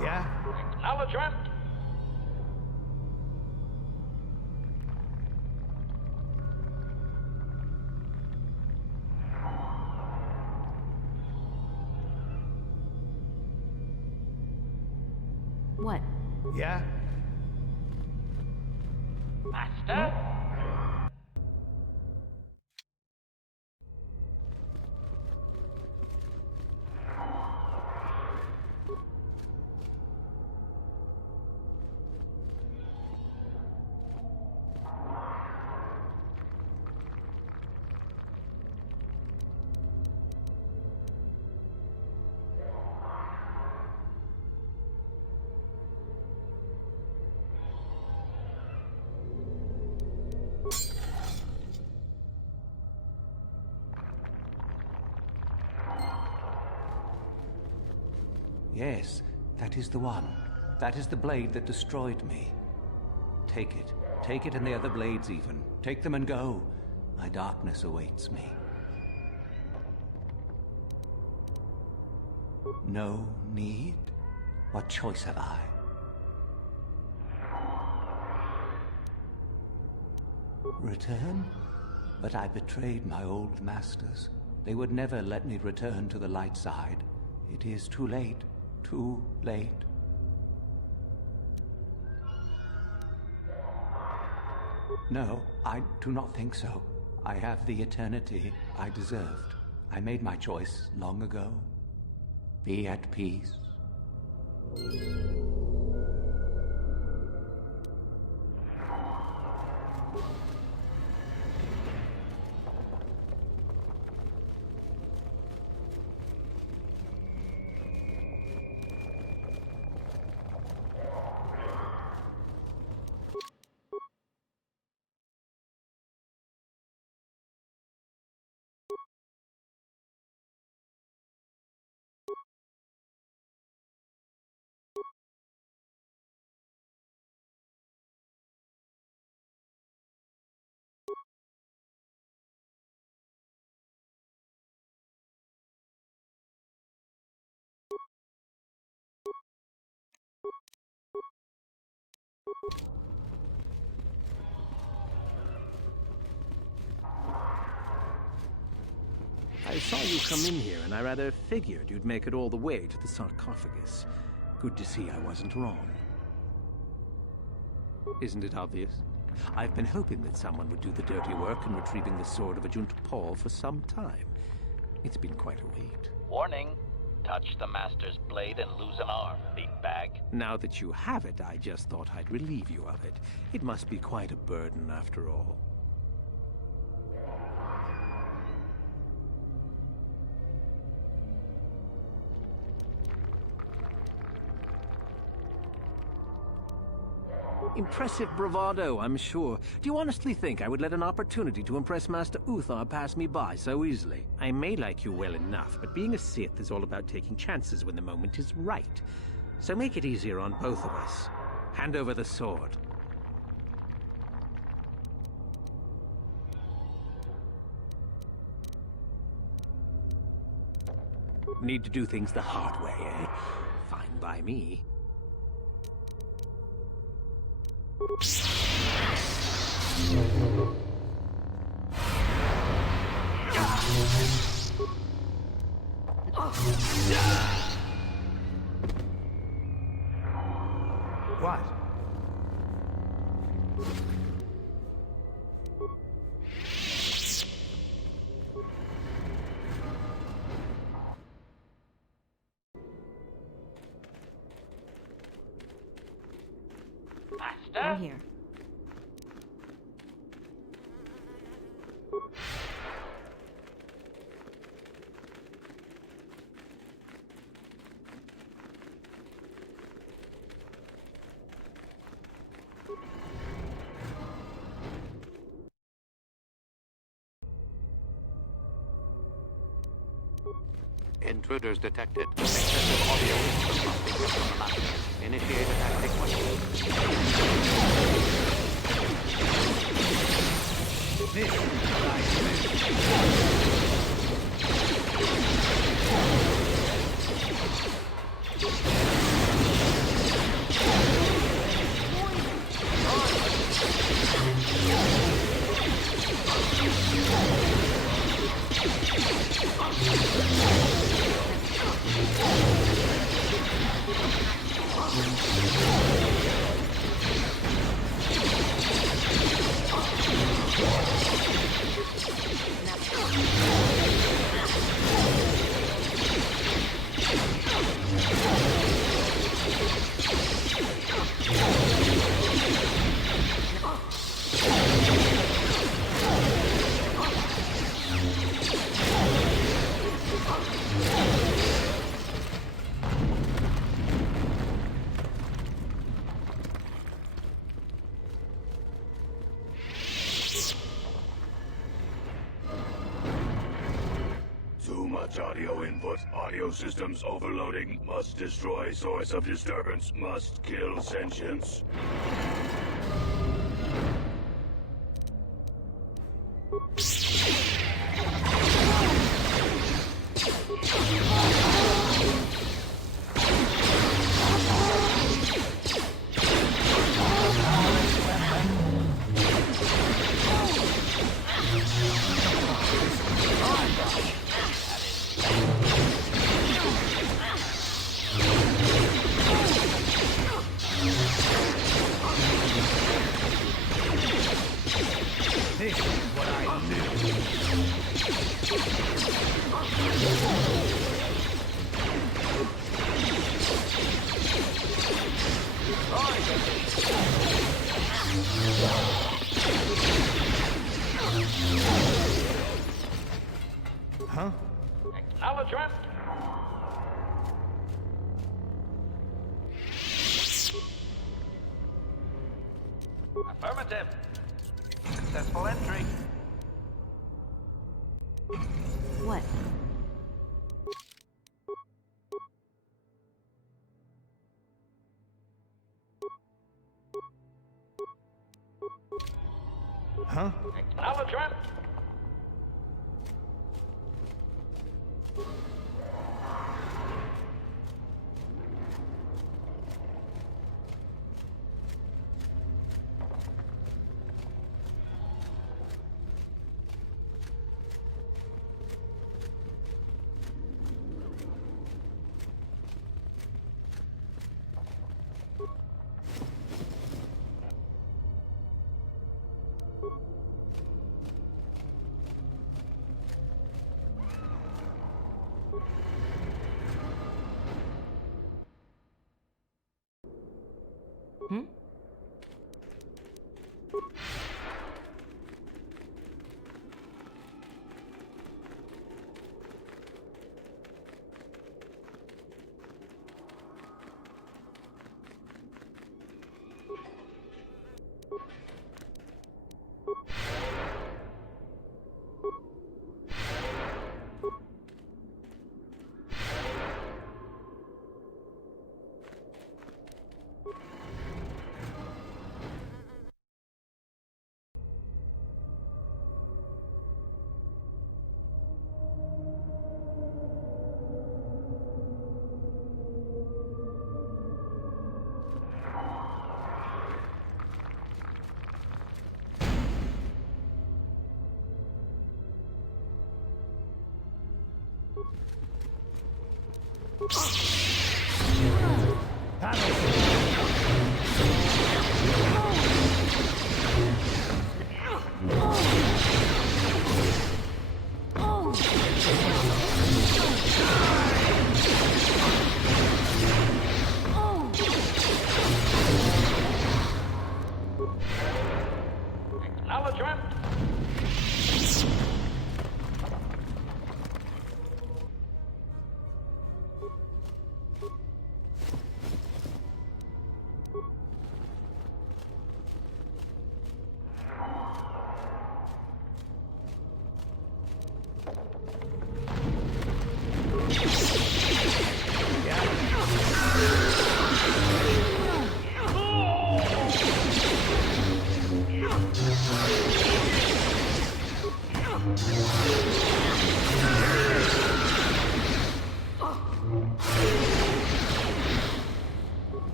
Yeah? Acknowledgement! What? Yeah? Master? Yes, that is the one. That is the blade that destroyed me. Take it. Take it and the other blades even. Take them and go. My darkness awaits me. No need? What choice have I? Return? But I betrayed my old masters. They would never let me return to the light side. It is too late. Too late. No, I do not think so. I have the eternity I deserved. I made my choice long ago. Be at peace. I saw you come in here, and I rather figured you'd make it all the way to the sarcophagus. Good to see I wasn't wrong. Isn't it obvious? I've been hoping that someone would do the dirty work in retrieving the sword of Ajunt Paul for some time. It's been quite a wait. Warning. Touch the Master's blade and lose an arm, big bag. Now that you have it, I just thought I'd relieve you of it. It must be quite a burden after all. Impressive bravado, I'm sure. Do you honestly think I would let an opportunity to impress Master Uthar pass me by so easily? I may like you well enough, but being a Sith is all about taking chances when the moment is right. So make it easier on both of us. Hand over the sword. Need to do things the hard way, eh? Fine by me. What? I'm here. Intruders detected. Excessive audio input must be kept on the map. Initiate attack sequence. This is what I Too much audio input. Audio systems overloading. Must destroy source of disturbance. Must kill sentience. This is what I live. Huh? Acknowledgement. Affirmative. Successful entry. What? Huh? Acknowledgement. Hmm?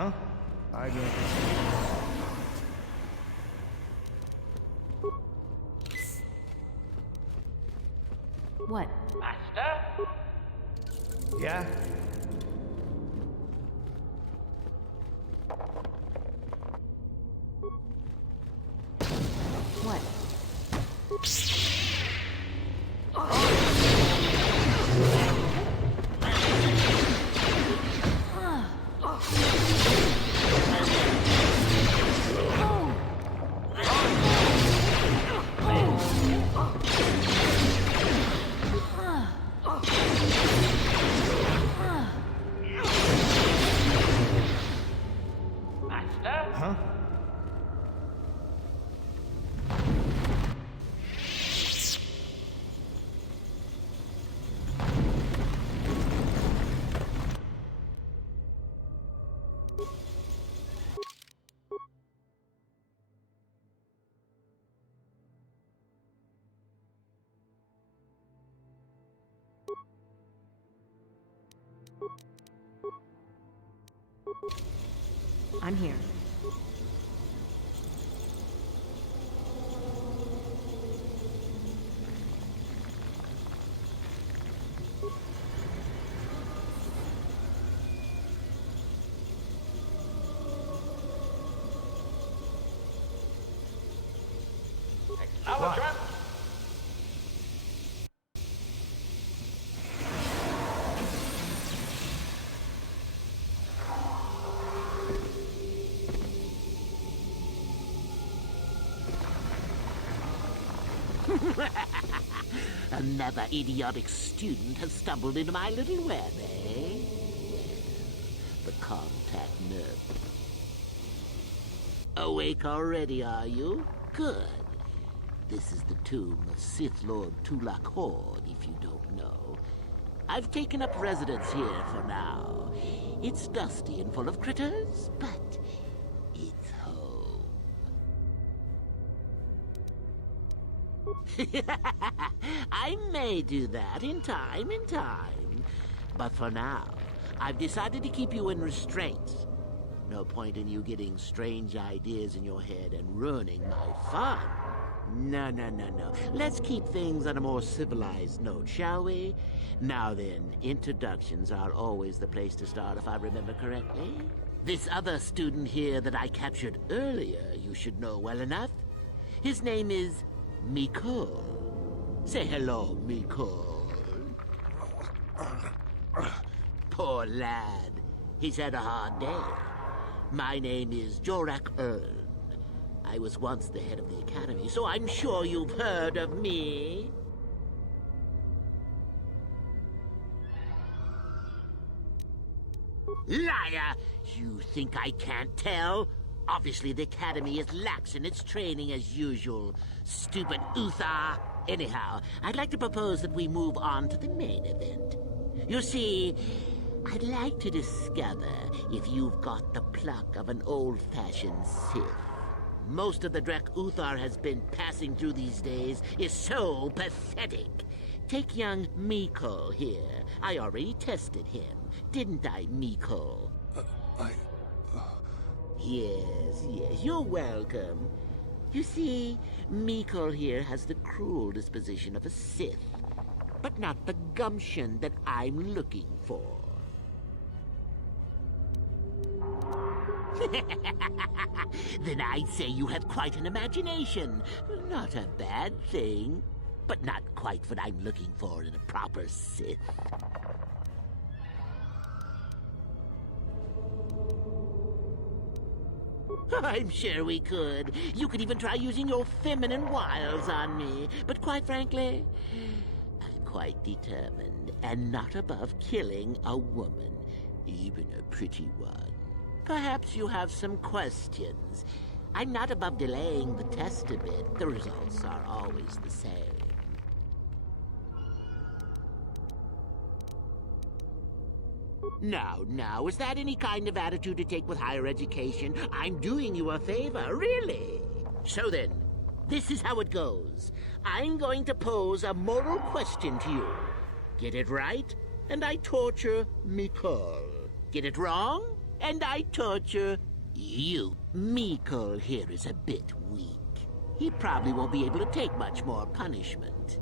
Huh? I don't think What? Master? Yeah? What? Master? Huh? I'm here. Acknowledgement. Another idiotic student has stumbled into my little web, eh? The contact nerve. Awake already, are you? Good. This is the tomb of Sith Lord Tulak Hord, if you don't know. I've taken up residence here for now. It's dusty and full of critters, but it's home. I may do that in time. But for now, I've decided to keep you in restraints. No point in you getting strange ideas in your head and ruining my fun. No. Let's keep things on a more civilized note, shall we? Now then, introductions are always the place to start, if I remember correctly. This other student here that I captured earlier, you should know well enough. His name is Mikol. Say hello, Mikol. Poor lad. He's had a hard day. My name is Jorak Ern. I was once the head of the academy, so I'm sure you've heard of me. Liar! You think I can't tell? Obviously, the academy is lax in its training as usual. Stupid Uthar. Anyhow, I'd like to propose that we move on to the main event. You see, I'd like to discover if you've got the pluck of an old-fashioned Sith. Most of the Drek Uthar has been passing through these days is so pathetic. Take young Mikol here. I already tested him, didn't I, Mikol? Yes, you're welcome. You see, Mikol here has the cruel disposition of a Sith, but not the gumption that I'm looking for. Then I'd say you have quite an imagination. Not a bad thing, but not quite what I'm looking for in a proper Sith. I'm sure we could. You could even try using your feminine wiles on me. But quite frankly, I'm quite determined and not above killing a woman, even a pretty one. Perhaps you have some questions. I'm not above delaying the test a bit. The results are always the same. Now, is that any kind of attitude to take with higher education? I'm doing you a favor, really. So then, this is how it goes. I'm going to pose a moral question to you. Get it right, and I torture Mikol. Get it wrong, and I torture you. Miko here is a bit weak. He probably won't be able to take much more punishment.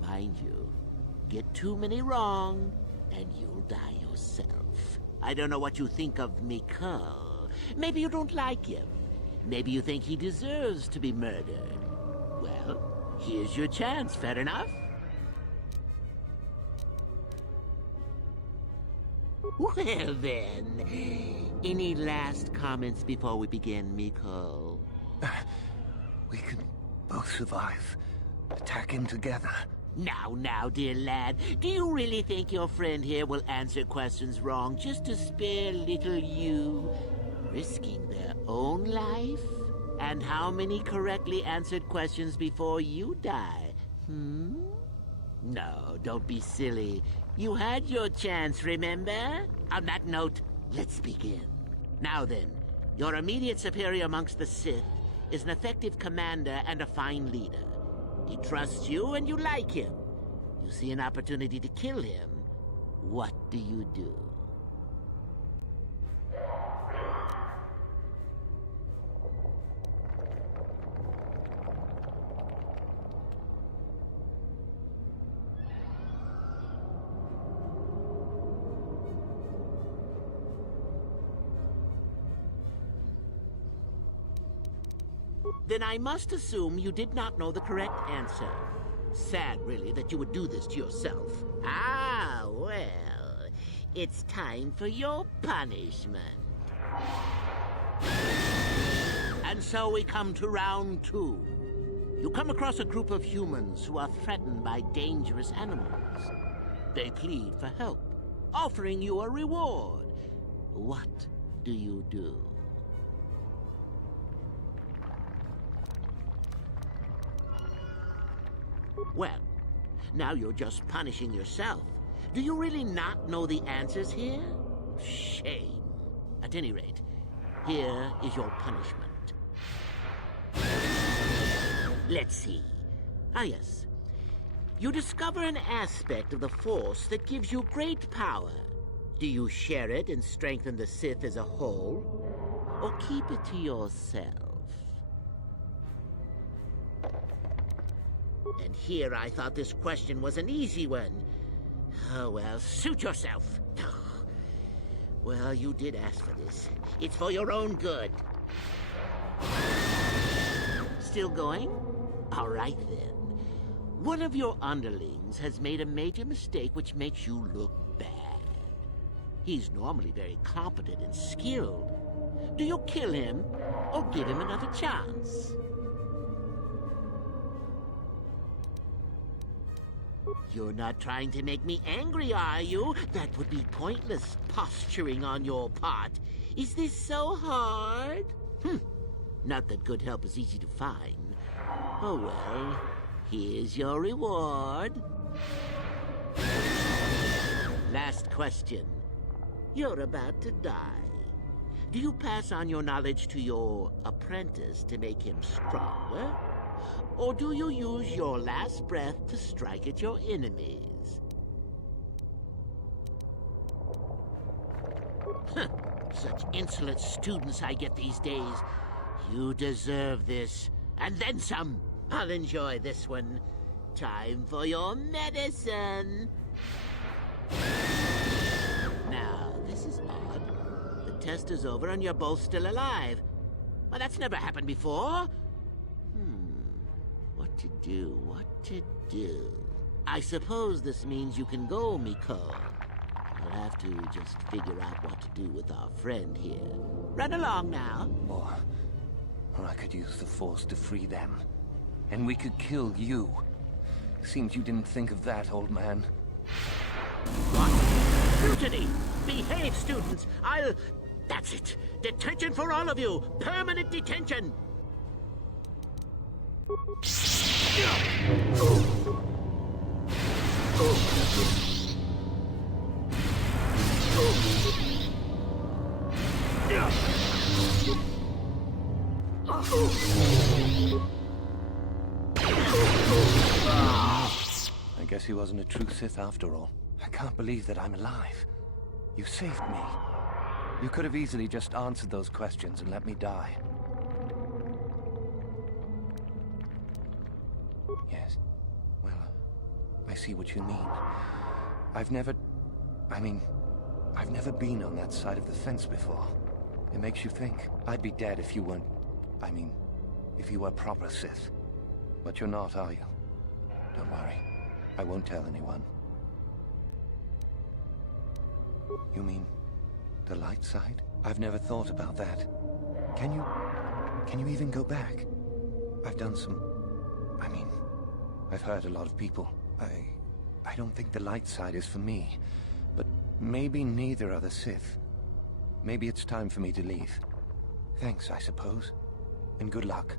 Mind you, get too many wrong, and you'll die yourself. I don't know what you think of Miko. Maybe you don't like him. Maybe you think he deserves to be murdered. Well, here's your chance, fair enough? Well then, any last comments before we begin, Miko? We can both survive. Attack him together. Now, dear lad, do you really think your friend here will answer questions wrong just to spare little you, risking their own life? And how many correctly answered questions before you die? No, don't be silly. You had your chance, remember? On that note, let's begin. Now then, your immediate superior amongst the Sith is an effective commander and a fine leader. He trusts you and you like him. You see an opportunity to kill him. What do you do? Then I must assume you did not know the correct answer. Sad, really, that you would do this to yourself. Ah, well, it's time for your punishment. And so we come to round 2. You come across a group of humans who are threatened by dangerous animals. They plead for help, offering you a reward. What do you do? Well, now you're just punishing yourself. Do you really not know the answers here? Shame. At any rate, here is your punishment. Let's see. Ah, yes. You discover an aspect of the Force that gives you great power. Do you share it and strengthen the Sith as a whole? Or keep it to yourself? And here I thought this question was an easy one. Oh, well, suit yourself. Well, you did ask for this. It's for your own good. Still going? All right, then. One of your underlings has made a major mistake which makes you look bad. He's normally very competent and skilled. Do you kill him or give him another chance? You're not trying to make me angry, are you? That would be pointless posturing on your part. Is this so hard? Not that good help is easy to find. Oh well, here's your reward. Last question. You're about to die. Do you pass on your knowledge to your apprentice to make him stronger? Or do you use your last breath to strike at your enemies? Such insolent students I get these days. You deserve this. And then some. I'll enjoy this one. Time for your medicine. Now, this is odd. The test is over and you're both still alive. Well, that's never happened before. What to do? I suppose this means you can go, Miko. I'll have to just figure out what to do with our friend here. Run along now. Or I could use the Force to free them. And we could kill you. Seems you didn't think of that, old man. What? Mutiny! Behave, students! That's it! Detention for all of you! Permanent detention! I guess he wasn't a true Sith after all. I can't believe that I'm alive. You saved me. You could have easily just answered those questions and let me die. Yes. Well, I see what you mean. I've never been on that side of the fence before. It makes you think. I'd be dead if you weren't... if you were proper Sith. But you're not, are you? Don't worry. I won't tell anyone. You mean the light side? I've never thought about that. Can you even go back? I've done some... I've hurt a lot of people. I don't think the light side is for me. But maybe neither are the Sith. Maybe it's time for me to leave. Thanks, I suppose. And good luck.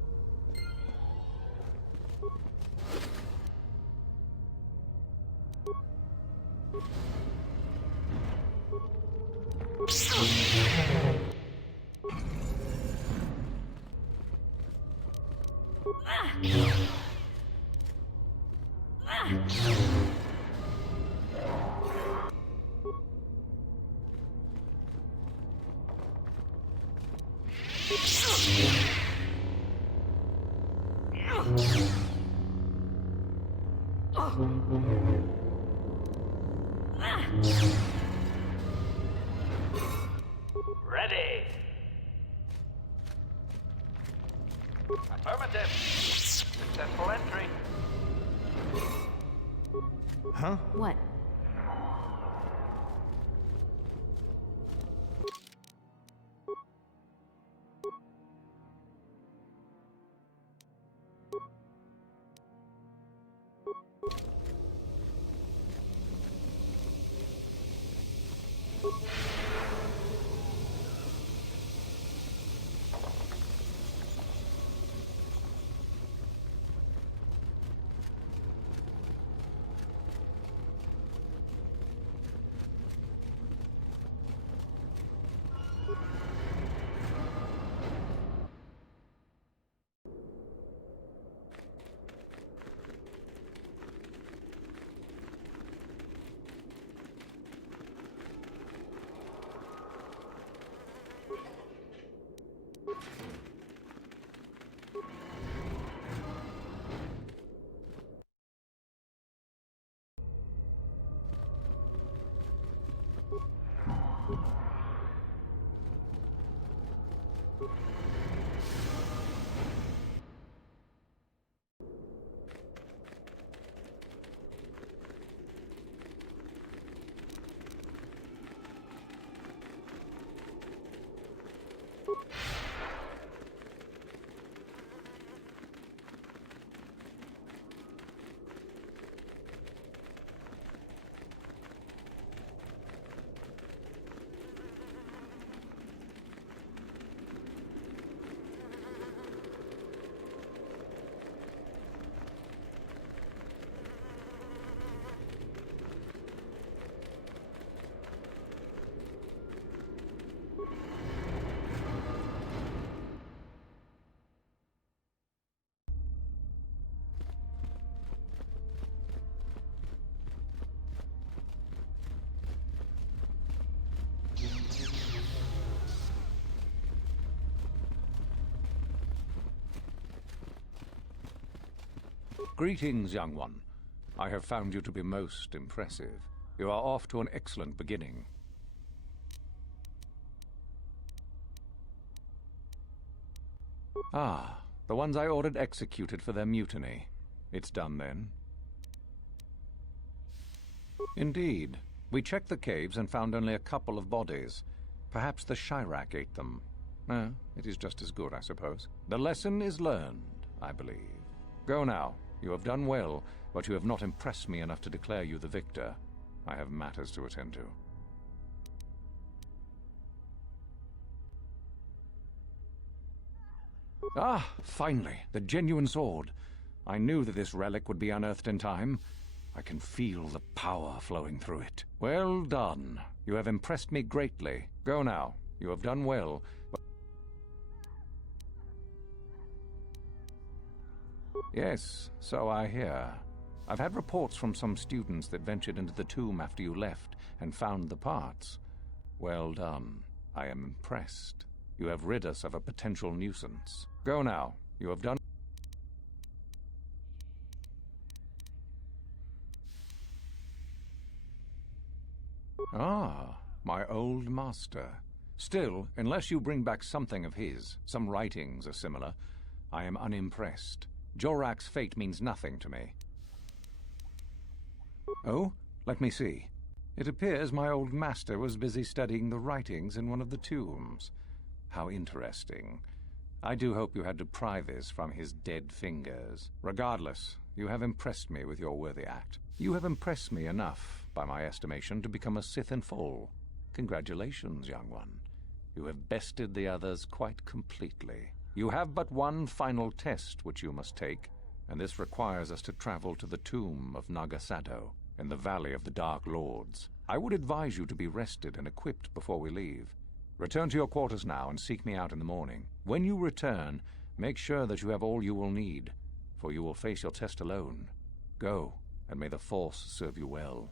Ready. Affirmative. Successful entry. Huh? What? Greetings, young one. I have found you to be most impressive. You are off to an excellent beginning. Ah, the ones I ordered executed for their mutiny. It's done then? Indeed. We checked the caves and found only a couple of bodies. Perhaps the Chirac ate them. It is just as good, I suppose. The lesson is learned, I believe. Go now. You have done well, but you have not impressed me enough to declare you the victor. I have matters to attend to. Ah, finally, the genuine sword. I knew that this relic would be unearthed in time. I can feel the power flowing through it. Well done. You have impressed me greatly. Go now. You have done well, but... Yes, so I hear. I've had reports from some students that ventured into the tomb after you left and found the parts. Well done. I am impressed. You have rid us of a potential nuisance. Go now. You have done... Ah, my old master. Still, unless you bring back something of his, some writings are similar, I am unimpressed. Jorak's fate means nothing to me. Oh, let me see. It appears my old master was busy studying the writings in one of the tombs. How interesting. I do hope you had to pry this from his dead fingers. Regardless, you have impressed me with your worthy act. You have impressed me enough, by my estimation, to become a Sith in full. Congratulations, young one. You have bested the others quite completely. You have but one final test which you must take, and this requires us to travel to the tomb of Nagasado, in the Valley of the Dark Lords. I would advise you to be rested and equipped before we leave. Return to your quarters now and seek me out in the morning. When you return, make sure that you have all you will need, for you will face your test alone. Go, and may the Force serve you well.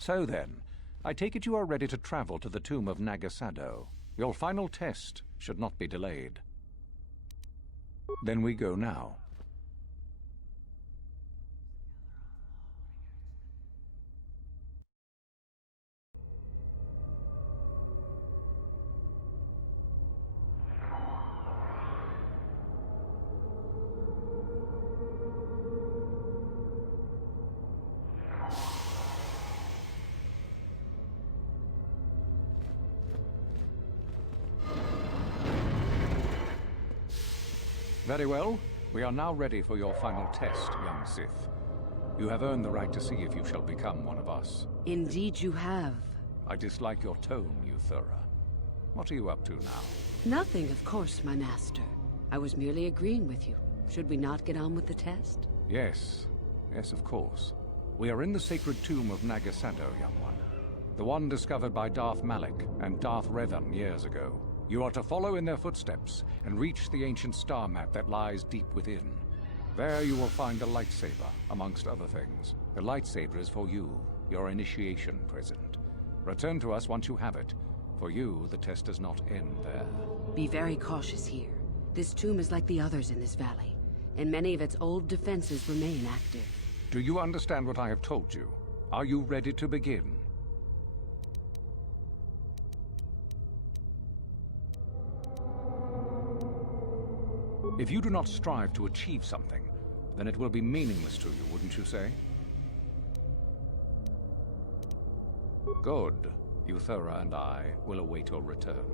So then, I take it you are ready to travel to the tomb of Nagasado. Your final test should not be delayed. Then we go now. Very well. We are now ready for your final test, young Sith. You have earned the right to see if you shall become one of us. Indeed you have. I dislike your tone, Euthura. What are you up to now? Nothing, of course, my master. I was merely agreeing with you. Should we not get on with the test? Yes. Yes, of course. We are in the sacred tomb of Nagasado, young one. The one discovered by Darth Malik and Darth Revan years ago. You are to follow in their footsteps and reach the ancient star map that lies deep within. There you will find a lightsaber, amongst other things. The lightsaber is for you, your initiation present. Return to us once you have it. For you, the test does not end there. Be very cautious here. This tomb is like the others in this valley, and many of its old defenses remain active. Do you understand what I have told you? Are you ready to begin? If you do not strive to achieve something, then it will be meaningless to you, wouldn't you say? Good. Euthura and I will await your return.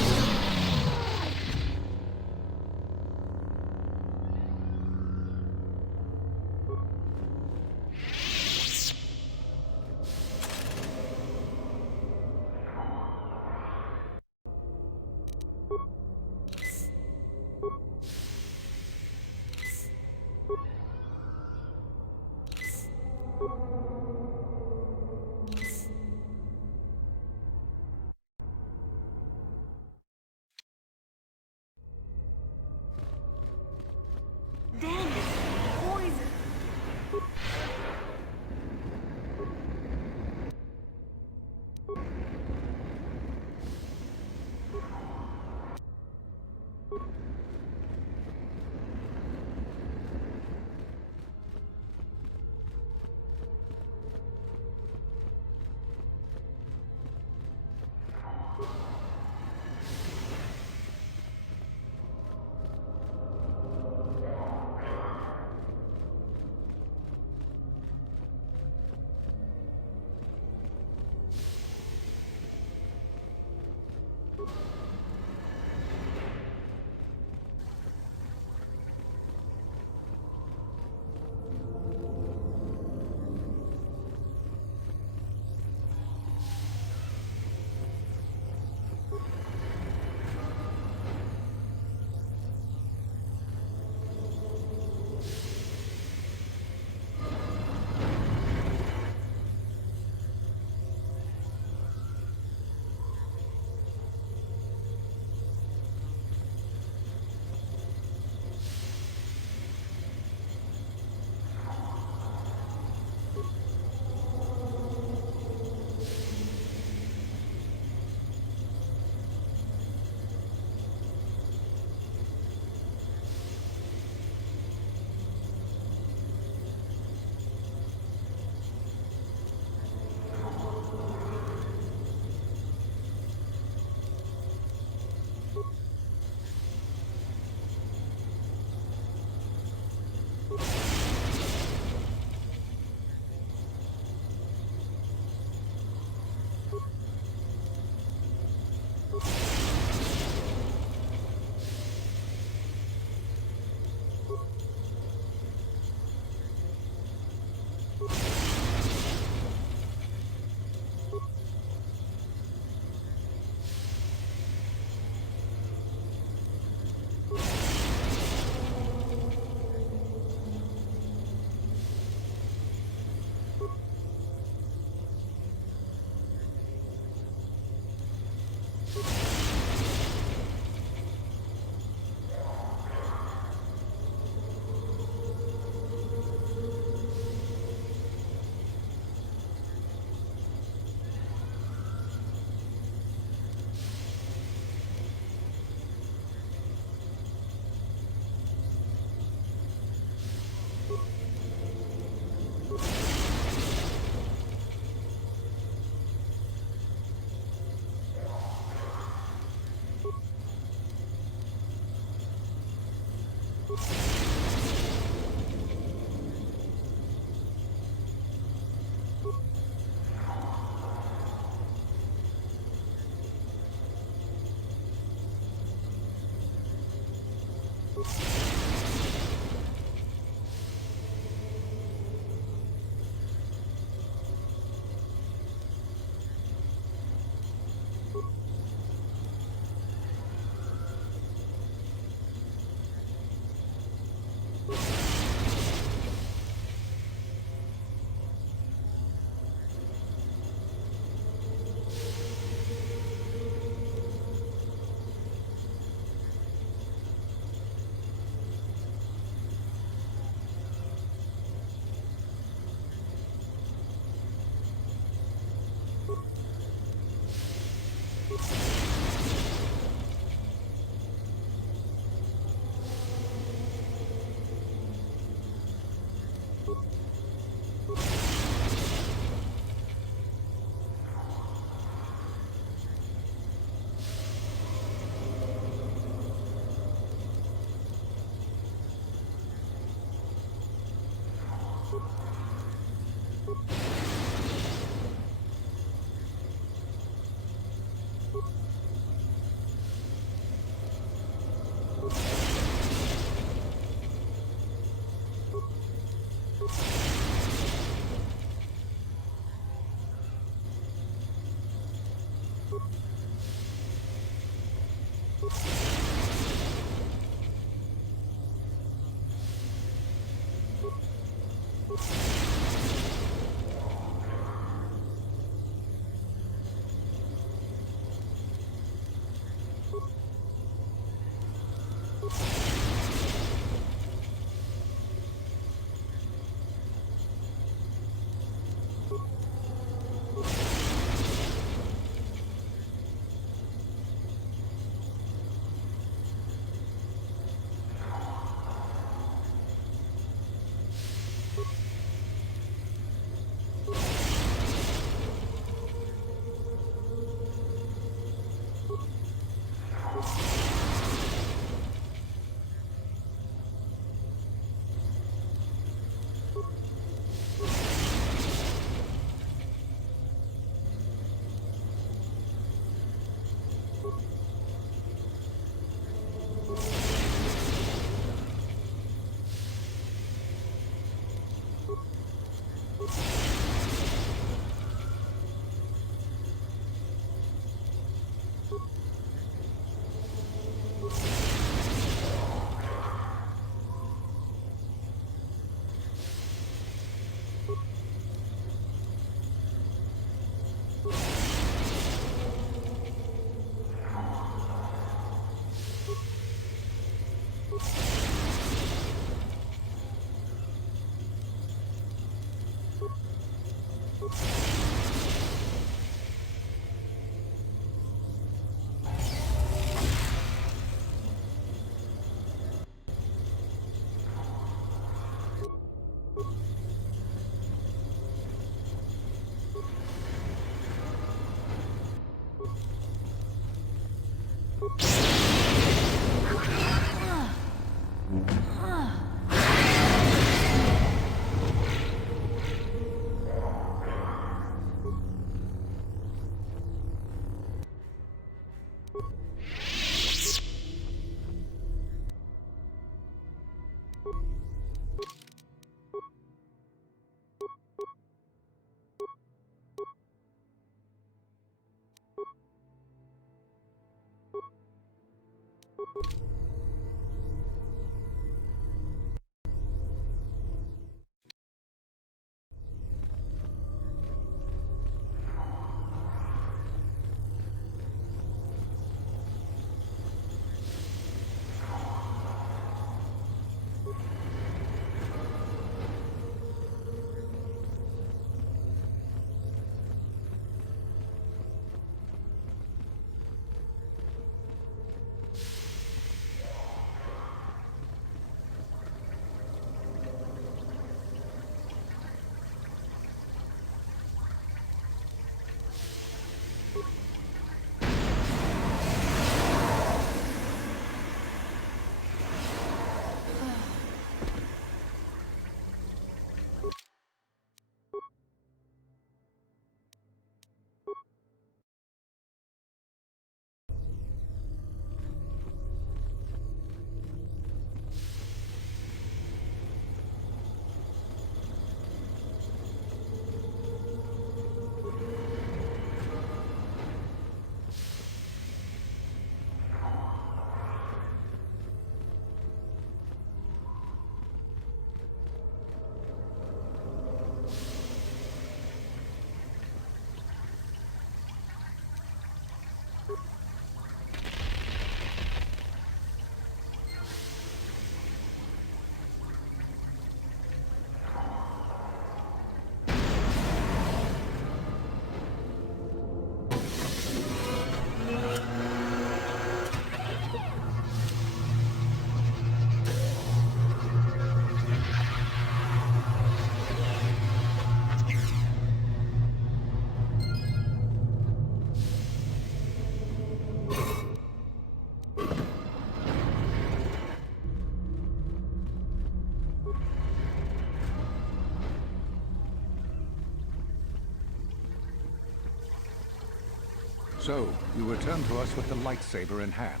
So, you return to us with the lightsaber in hand,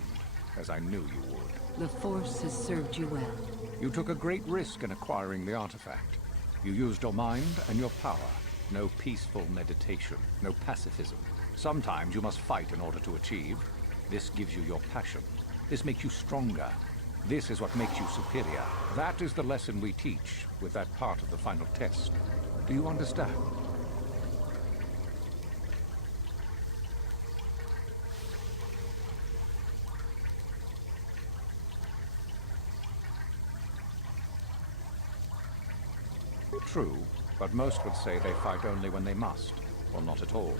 as I knew you would. The Force has served you well. You took a great risk in acquiring the artifact. You used your mind and your power. No peaceful meditation, no pacifism. Sometimes you must fight in order to achieve. This gives you your passion. This makes you stronger. This is what makes you superior. That is the lesson we teach with that part of the final test. Do you understand? True, but most would say they fight only when they must, or not at all.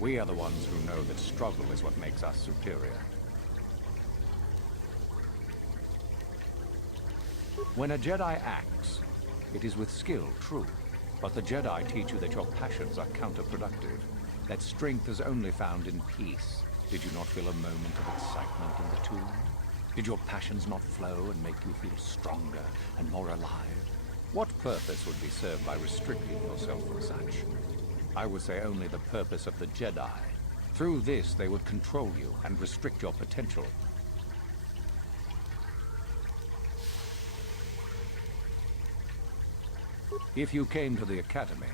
We are the ones who know that struggle is what makes us superior. When a Jedi acts, it is with skill, true, but the Jedi teach you that your passions are counterproductive, that strength is only found in peace. Did you not feel a moment of excitement in the tomb? Did your passions not flow and make you feel stronger and more alive? What purpose would be served by restricting yourself from such? I would say only the purpose of the Jedi. Through this, they would control you and restrict your potential. If you came to the Academy,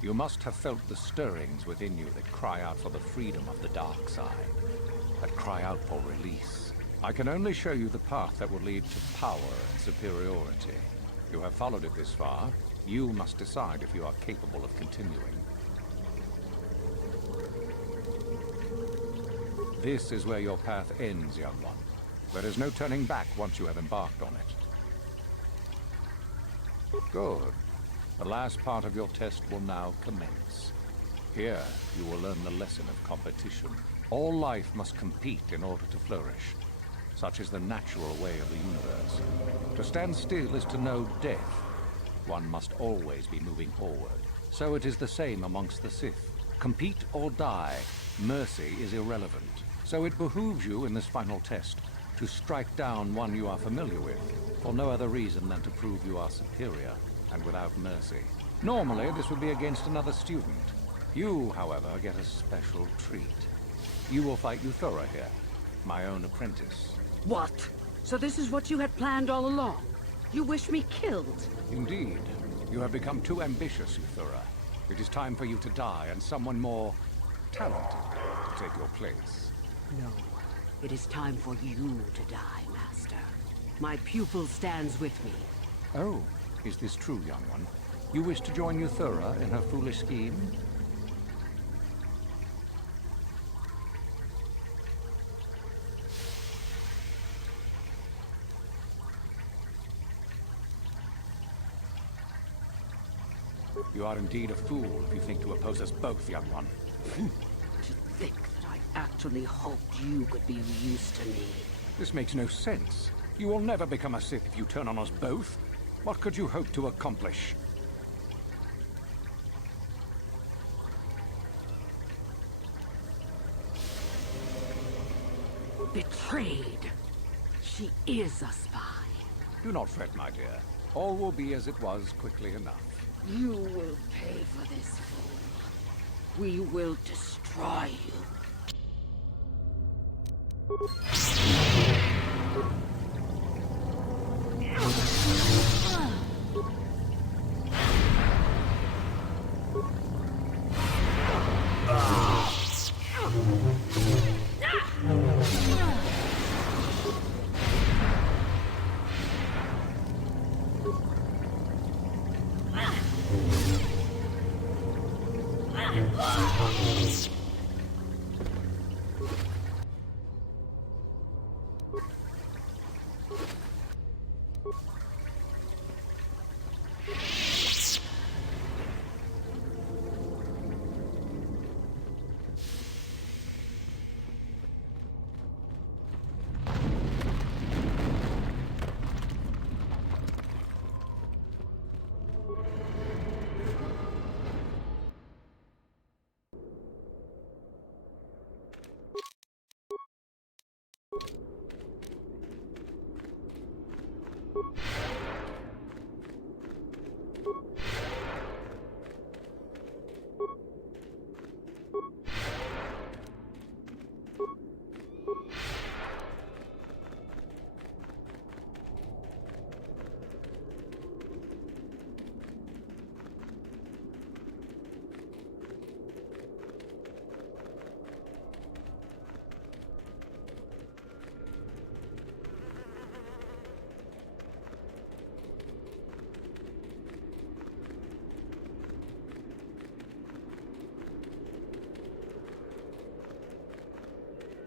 you must have felt the stirrings within you that cry out for the freedom of the dark side, that cry out for release. I can only show you the path that will lead to power and superiority. You have followed it this far. You must decide if you are capable of continuing. This is where your path ends, young one. There is no turning back once you have embarked on it. Good. The last part of your test will now commence. Here, you will learn the lesson of competition. All life must compete in order to flourish. Such is the natural way of the universe. To stand still is to know death. One must always be moving forward. So it is the same amongst the Sith. Compete or die. Mercy is irrelevant. So it behooves you in this final test to strike down one you are familiar with, for no other reason than to prove you are superior and without mercy. Normally, this would be against another student. You, however, get a special treat. You will fight Euthura here, my own apprentice. What? So this is what you had planned all along? You wish me killed? Indeed. You have become too ambitious, Euthura. It is time for you to die, and someone more talented to take your place. No. It is time for you to die, Master. My pupil stands with me. Oh, is this true, young one? You wish to join Euthura in her foolish scheme? You are indeed a fool if you think to oppose us both, young one. To think that I actually hoped you could be of use to me. This makes no sense. You will never become a Sith if you turn on us both. What could you hope to accomplish? Betrayed. She is a spy. Do not fret, my dear. All will be as it was quickly enough. You will pay for this, fool. We will destroy you.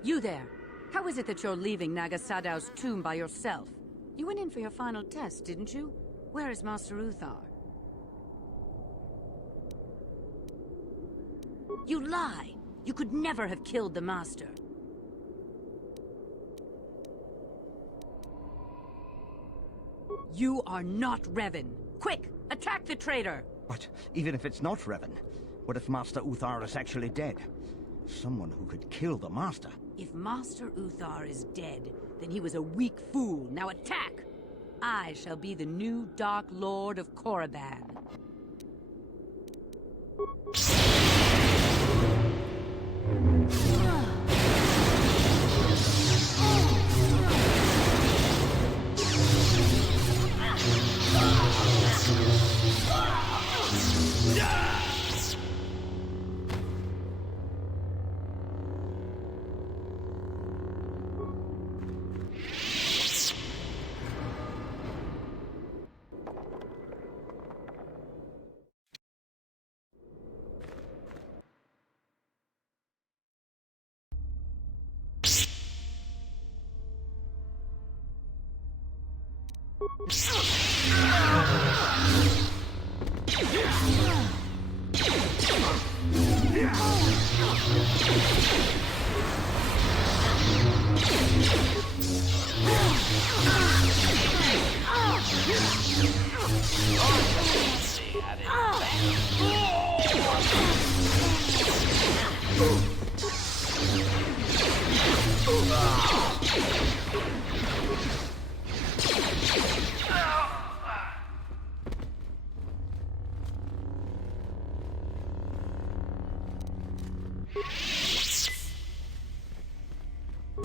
You there! How is it that you're leaving Nagasadow's tomb by yourself? You went in for your final test, didn't you? Where is Master Uthar? You lie! You could never have killed the Master. You are not Revan. Quick! Attack the traitor! But even if it's not Revan, what if Master Uthar is actually dead? Someone who could kill the Master. If Master Uthar is dead, then he was a weak fool. Now attack! I shall be the new Dark Lord of Korriban.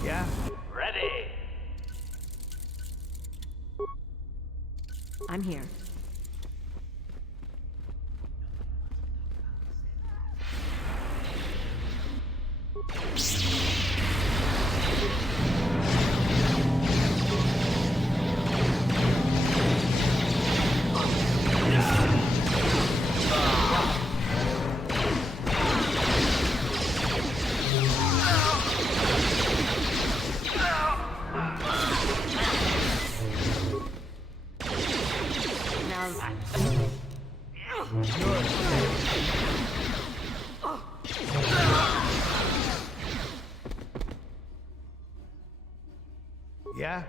Yeah? Ready! I'm here. Yeah?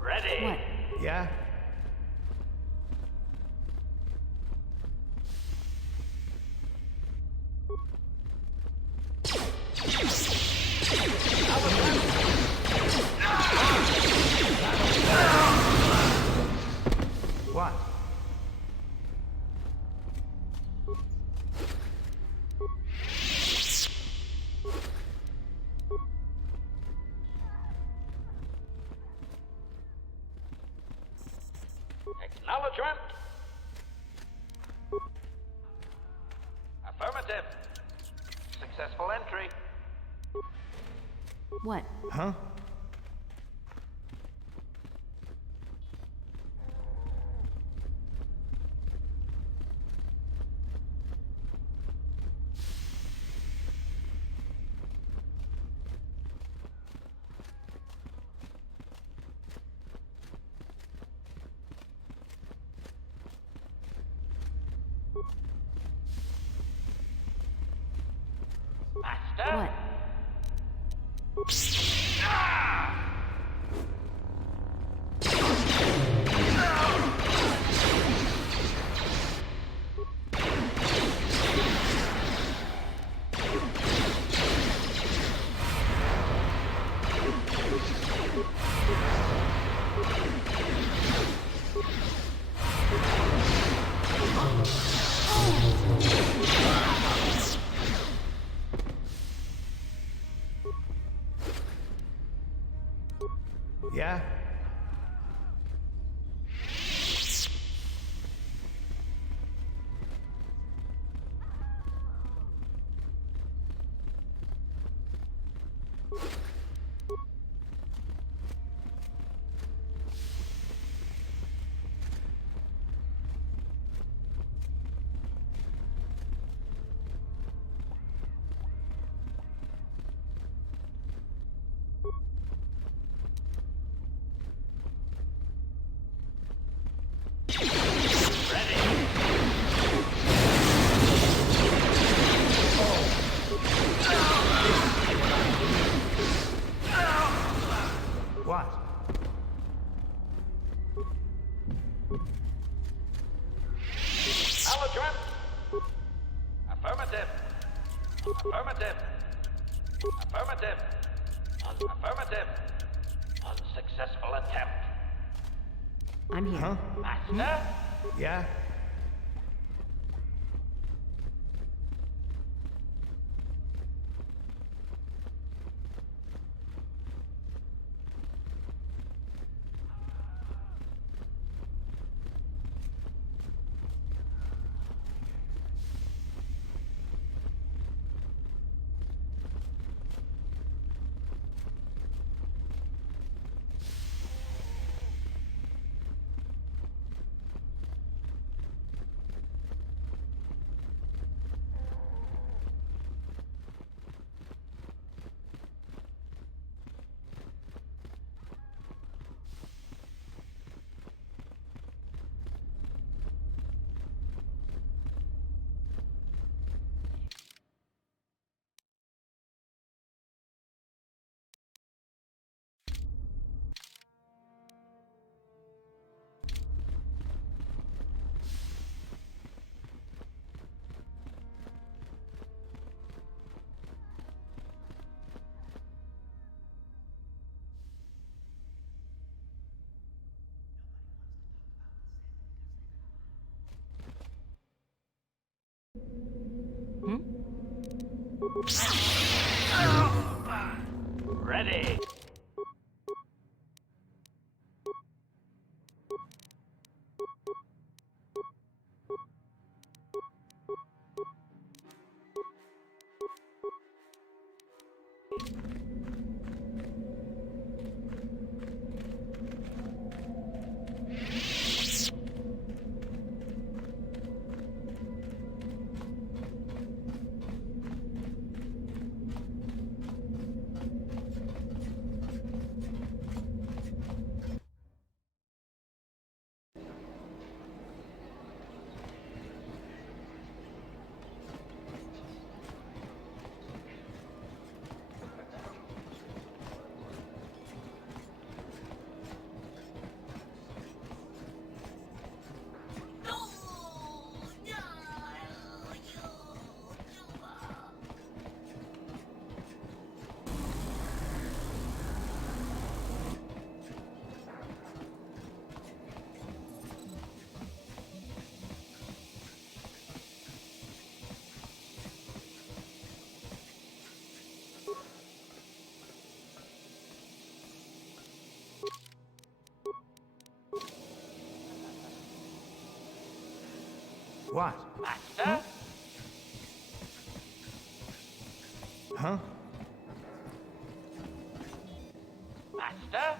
Ready. What? Yeah? What? Acknowledgement. Affirmative. Successful entry. What? Huh? Master. What? Yeah? What? Acknowledgement. Affirmative. Affirmative. Affirmative. Affirmative. Unsuccessful attempt. I'm here. Huh? Master. Yeah? Ready. What? Master? Huh? Master?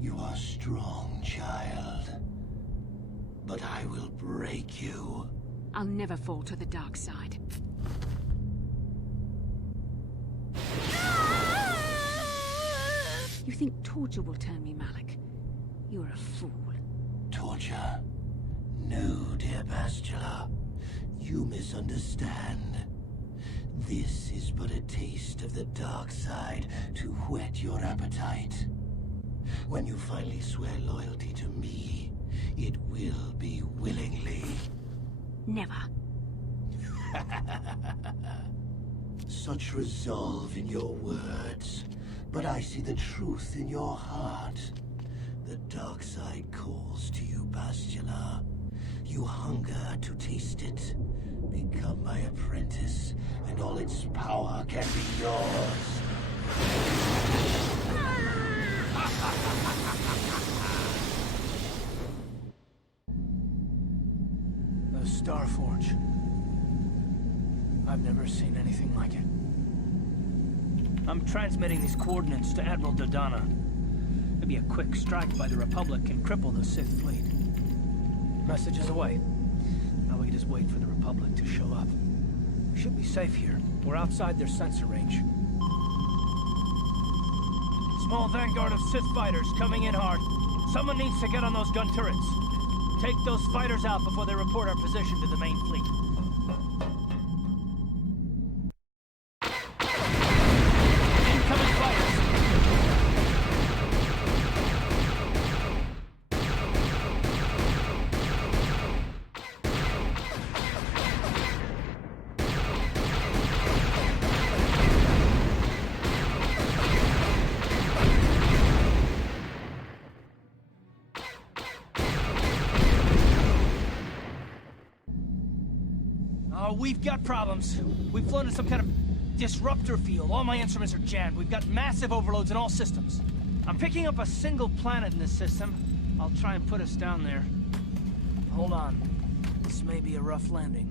You are strong, child. But I will break you. I'll never fall to the dark side. You think torture will turn me, Malik? You're a fool. Torture? No, dear Bastila. You misunderstand. This is but a taste of the dark side to whet your appetite. When you finally swear loyalty to me, it will be willingly. Never. Such resolve in your words, but I see the truth in your heart. The dark side calls to you, Bastila. You hunger to taste it. Become my apprentice, and all its power can be yours. The Starforge. I've never seen anything like it. I'm transmitting these coordinates to Admiral Dodana. Maybe a quick strike by the Republic can cripple the Sith fleet. Message is away. Now we can just wait for the Republic to show up. We should be safe here. We're outside their sensor range. Small vanguard of Sith fighters coming in hard. Someone needs to get on those gun turrets. Take those fighters out before they report our position to the main fleet. Incoming fighters! We've got problems. We've flown in some kind of disruptor field. All my instruments are jammed. We've got massive overloads in all systems. I'm picking up a single planet in this system. I'll try and put us down there. Hold on. This may be a rough landing.